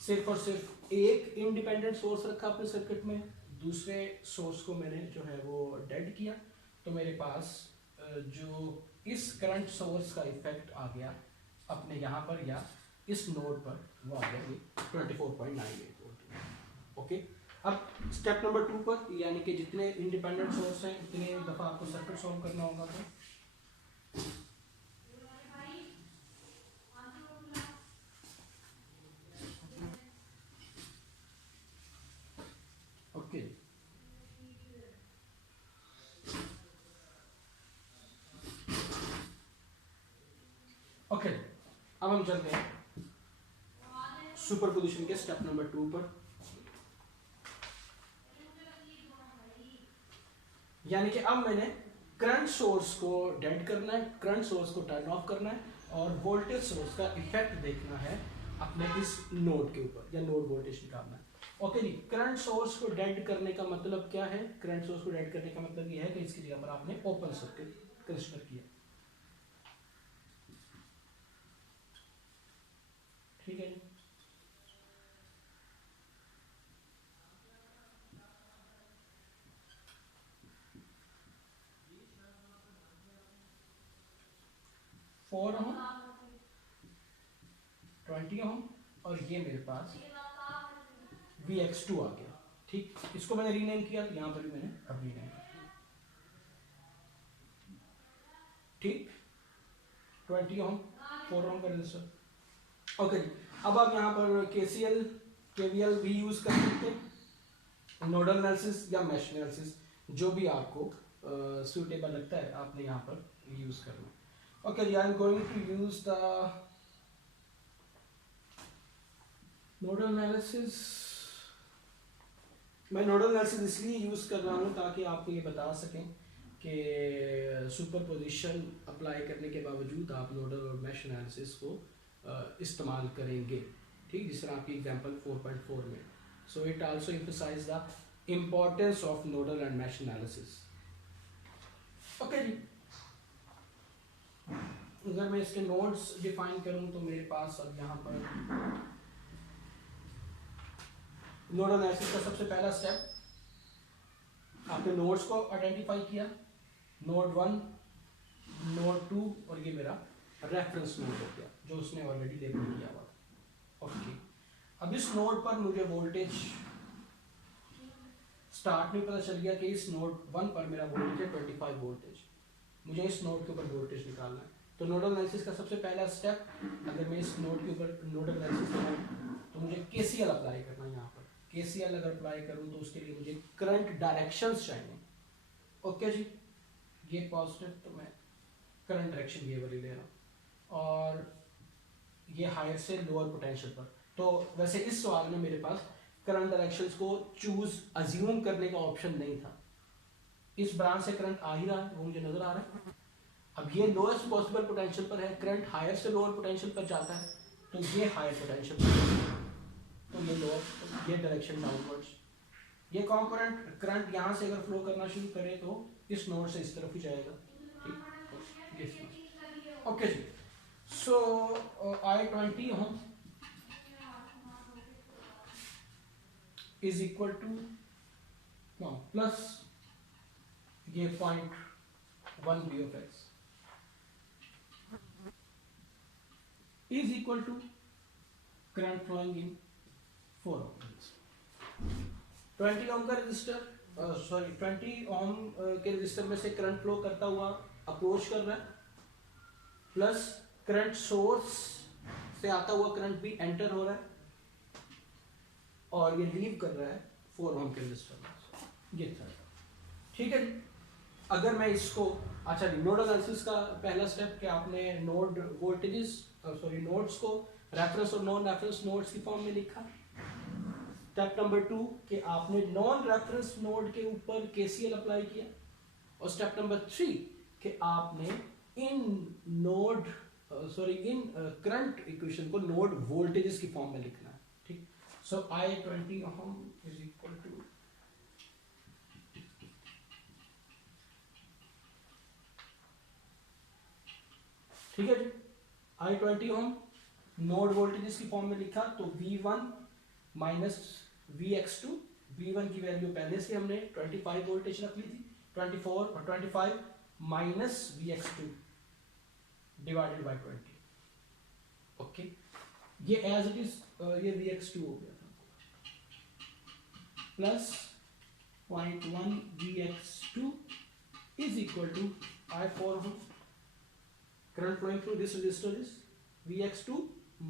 सिर्फ और सिर्फ एक इंडिपेंडेंट सोर्स रखा अपने सर्किट में, दूसरे सोर्स को मैंने जो है वो डेड किया, तो मेरे पास जो इस करंट सोर्स का इफेक्ट आ गया अपने यहाँ पर या इस नोड पर, वो आ गया 24.98 वोल्ट। ओके, अब स्टेप नंबर 2 पर, यानी कि जितने इंडिपेंडेंट सोर्स हैं उतने दफ़ा आपको सर्किट सॉल्व करना होगा। तो ओके, ओके, अब हम चलते हैं सुपरपोजिशन के स्टेप नंबर 2 पर, यानी कि अब मैंने करंट सोर्स को डेड करना है, करंट सोर्स को टर्न ऑफ करना है और वोल्टेज सोर्स का इफेक्ट देखना है अपने इस नोड के ऊपर, या नोड वोल्टेज निकालना है। ओके जी, करंट सोर्स को डेड करने का मतलब क्या है? करंट सोर्स को डेड करने का मतलब यह है कि इसकी जगह पर आपने ओपन सर्किट कंसीडर किया। ठीक है, फोर ओम, 20 ओम, और ये मेरे पास VX2 आ गया। ठीक, इसको मैंने रीनेम किया, तो यहां पर भी मैंने अब रीनेम किया। ठीक, 20 ओम, 4 ओम का रेजिस्टर। ओके जी, अब आप यहाँ पर KCL KVL भी यूज कर सकते हैं, नोडल एनालिसिस या मैश एनालिसिस, जो भी आपको सूटेबल लगता है आपने यहाँ पर यूज करना है। ओके जी, I am going to use the nodal analysis. मैं नोडल एनालिसिस इसलिए यूज कर रहा हूँ ताकि आपको ये बता सकें कि सुपरपोजिशन अप्लाई करने के बावजूद आप नोडल और मैश एनालिसिस को इस्तेमाल करेंगे। ठीक, जिस तरह आपकी एग्जांपल 4.4 में। So it also emphasize the importance of nodal and mesh analysis. Okay जी, अगर मैं इसके नोड्स डिफाइन करूं तो मेरे पास अब यहाँ पर नोडल एनालिसिस का सबसे पहला स्टेप, आपने नोड्स को आइडेंटिफाई किया, नोड 1, नोड 2, और ये मेरा रेफरेंस नोड हो गया जो उसने ऑलरेडी लेबल किया हुआ था। ओके, अब इस नोड पर मुझे वोल्टेज स्टार्ट में पता चल गया कि इस नोड 1 पर मेरा वोल्टेज है 25 वोल्टेज, मुझे इस नोड के ऊपर वोल्टेज निकालना है। तो नोडल एनालिसिस का सबसे पहला स्टेप, अगर मैं इस नोड के ऊपर नोडल एनालिसिस करूँ तो मुझे KCL अप्लाई करना है। यहाँ पर KCL अगर अप्लाई करूँ तो उसके लिए मुझे करंट डायरेक्शंस चाहिए। ओके जी, ये पॉजिटिव, तो मैं करंट डायरेक्शन ये वाली ले रहा हूँ, और ये हायर से लोअर पोटेंशियल पर। तो वैसे इस सवाल में मेरे पास करंट डायरेक्शंस को चूज अज्यूम करने का ऑप्शन नहीं था। इस ब्रांच से करंट आ ही रहा है, वो मुझे नजर आ रहा है। अब ये लोएस्ट पॉसिबल पोटेंशियल पर है, करंट हायर से लोअर पोटेंशियल पर जाता है, तो ये हायर पोटेंशियल पर, तो ये लोअर, ये डायरेक्शन डाउनवर्ड्स। ये कंपोनेंट करंट यहाँ से अगर फ्लो करना शुरू करे तो इस नोड से इस तरफ ही जाएगा। ठीक, ओके जी, so I20 ohm is equal to plus ये 0.1 V of x is equal to current flowing in 4 ohm resistor। 20 ओम का रजिस्टर, सॉरी 20 ओम के रजिस्टर में से करंट फ्लो करता हुआ अप्रोच कर रहा है, प्लस करंट सोर्स से आता हुआ करंट भी एंटर हो रहा है, और ये लीव कर रहा है 4 ओम के रजिस्टर में, ये था। ठीक है, अगर मैं इसको, अच्छा जी, नोडल एनालिसिस का पहला स्टेप कि आपने नोड वोल्टेजेस, सॉरी नोड्स को रेफरेंस और नॉन रेफरेंस नोड्स की फॉर्म में लिखा। स्टेप नंबर 2 कि आपने नॉन रेफरेंस नोड के ऊपर KCL अप्लाई किया, और स्टेप नंबर 3 कि आपने इन नोड इन करंट इक्वेशन को नोड वोल्टेजेस की फॉर्म में लिखना है। ठीक, So I20 ohm is equal to ठीक है जी, I20 ओम नोड वोल्टेज की फॉर्म में लिखा तो V1 माइनस Vx2, V1 की वैल्यू पहले से हमने 25 वोल्टेज रख ली थी, 24 और 25 minus Vx2 divided by 20. Okay, ये एज इट इज ये Vx2 हो गया था plus 0.1 Vx2 is equal to I4 ohm. Current flowing through this resistor is Vx2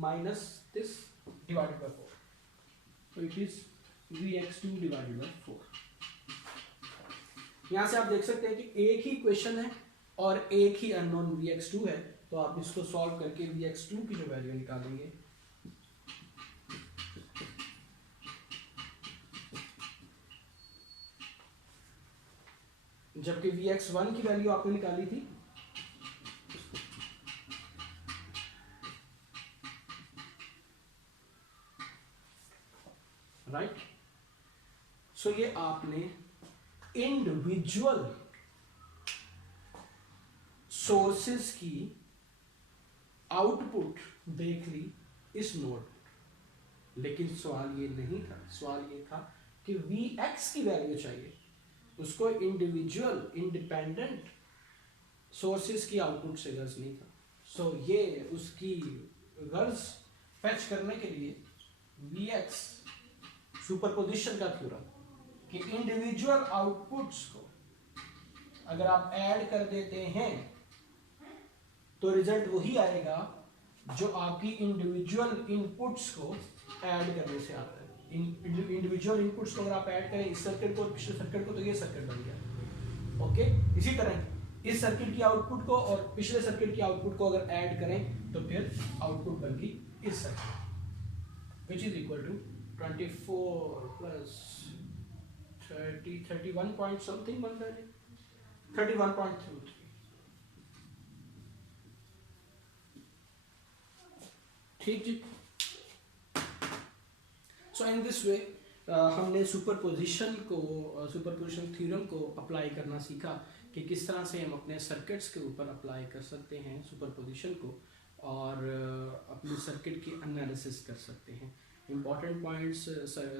minus this divided by 4. So it is Vx2 divided by 4. यहां से आप देख सकते हैं कि एक ही क्वेश्चन है और एक ही अननोन Vx2 है, तो आप इसको सॉल्व करके Vx2 की जो वैल्यू निकालेंगे जबकि Vx1 की वैल्यू आपने निकाली थी राइट. सो ये आपने इंडिविजुअल सोर्सेस की आउटपुट देख ली इस नोड, लेकिन सवाल ये नहीं था, सवाल ये था कि Vx की वैल्यू चाहिए, उसको इंडिविजुअल इंडिपेंडेंट सोर्सेस की आउटपुट से गर्ज नहीं था. सो ये उसकी गर्ज फैच करने के लिए Vx सुपरपोजिशन का थ्योरम कि इंडिविजुअल आउटपुट्स को अगर आप ऐड कर देते हैं तो रिजल्ट वही आएगा जो आपकी इंडिविजुअल इनपुट्स को ऐड करने से आता है. इंडिविजुअल इनपुट्स को अगर आप ऐड करें इस सर्किट को और पिछले सर्किट को तो ये सर्किट बन गया. ओके, इसी तरह इस सर्किट की आउटपुट को और पिछले सर्किट की आउटपुट को अगर ऐड करें तो फिर आउटपुट बन गई इस circuit which is equal to 24 plus 30 31 point something बन रहा है, 31.23. ठीक जी. सो इन दिस वे हमने सुपरपोजिशन थ्योरम को अप्लाई करना सीखा कि किस तरह से हम अपने सर्किट्स के ऊपर अप्लाई कर सकते हैं सुपरपोजिशन को और अपनी सर्किट की एनालिसिस कर सकते हैं. इम्पॉर्टेंट पॉइंट्स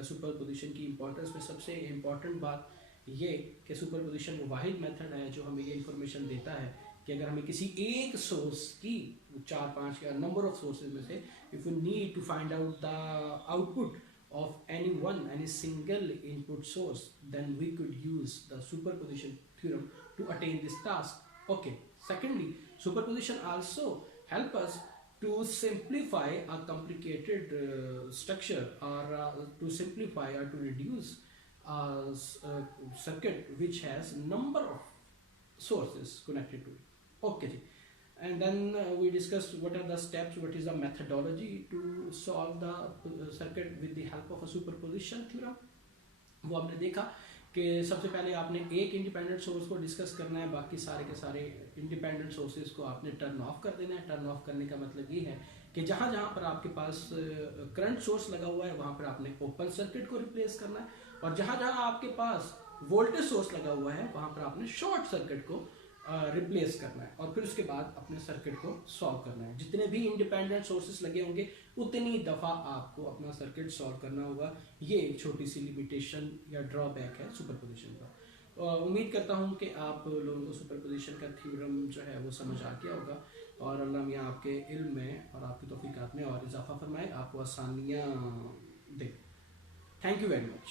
सुपरपोजिशन की इम्पोर्टेंस में सबसे इम्पॉर्टेंट बात ये कि सुपरपोजिशन वो वाहिद मेथड है जो हमें ये इंफॉर्मेशन देता है कि अगर हमें किसी एक सोर्स की 4-5 या नंबर ऑफ सोर्सेज में से if you need to find out the output of any single input source, then we could use the superposition theorem to attain this task. Okay, secondly, superposition also help us to simplify a complicated structure or to simplify or to reduce a circuit which has number of sources connected to it. Okay, and then we discussed what are the steps, what is the methodology to solve the circuit with the help of a superposition theorem. वो हमने देखा कि सबसे पहले आपने एक इंडिपेंडेंट सोर्स को डिस्कस करना है, बाकी सारे के सारे इंडिपेंडेंट सोर्सेज को आपने टर्न ऑफ कर देना है. टर्न ऑफ करने का मतलब ये है कि जहाँ जहाँ पर आपके पास करंट सोर्स लगा हुआ है वहाँ पर आपने ओपन सर्किट को रिप्लेस करना है, और जहाँ जहाँ आपके पास वोल्टेज सोर्स लगा हुआ है वहाँ पर आपने शॉर्ट सर्किट को रिप्लेस करना है, और फिर उसके बाद अपने सर्किट को सॉल्व करना है. जितने भी इंडिपेंडेंट सोर्सेस लगे होंगे उतनी दफ़ा आपको अपना सर्किट सॉल्व करना होगा. ये एक छोटी सी लिमिटेशन या ड्रॉबैक है सुपरपोजिशन का. उम्मीद करता हूँ कि आप लोगों को सुपरपोजिशन का थ्योरम जो है वो समझ आ गया होगा, और अल्लाह मियाँ आपके इल्म में और आपकी तौफीकात में और इजाफा फरमाए, आपको आसानियाँ दे. Thank you very much.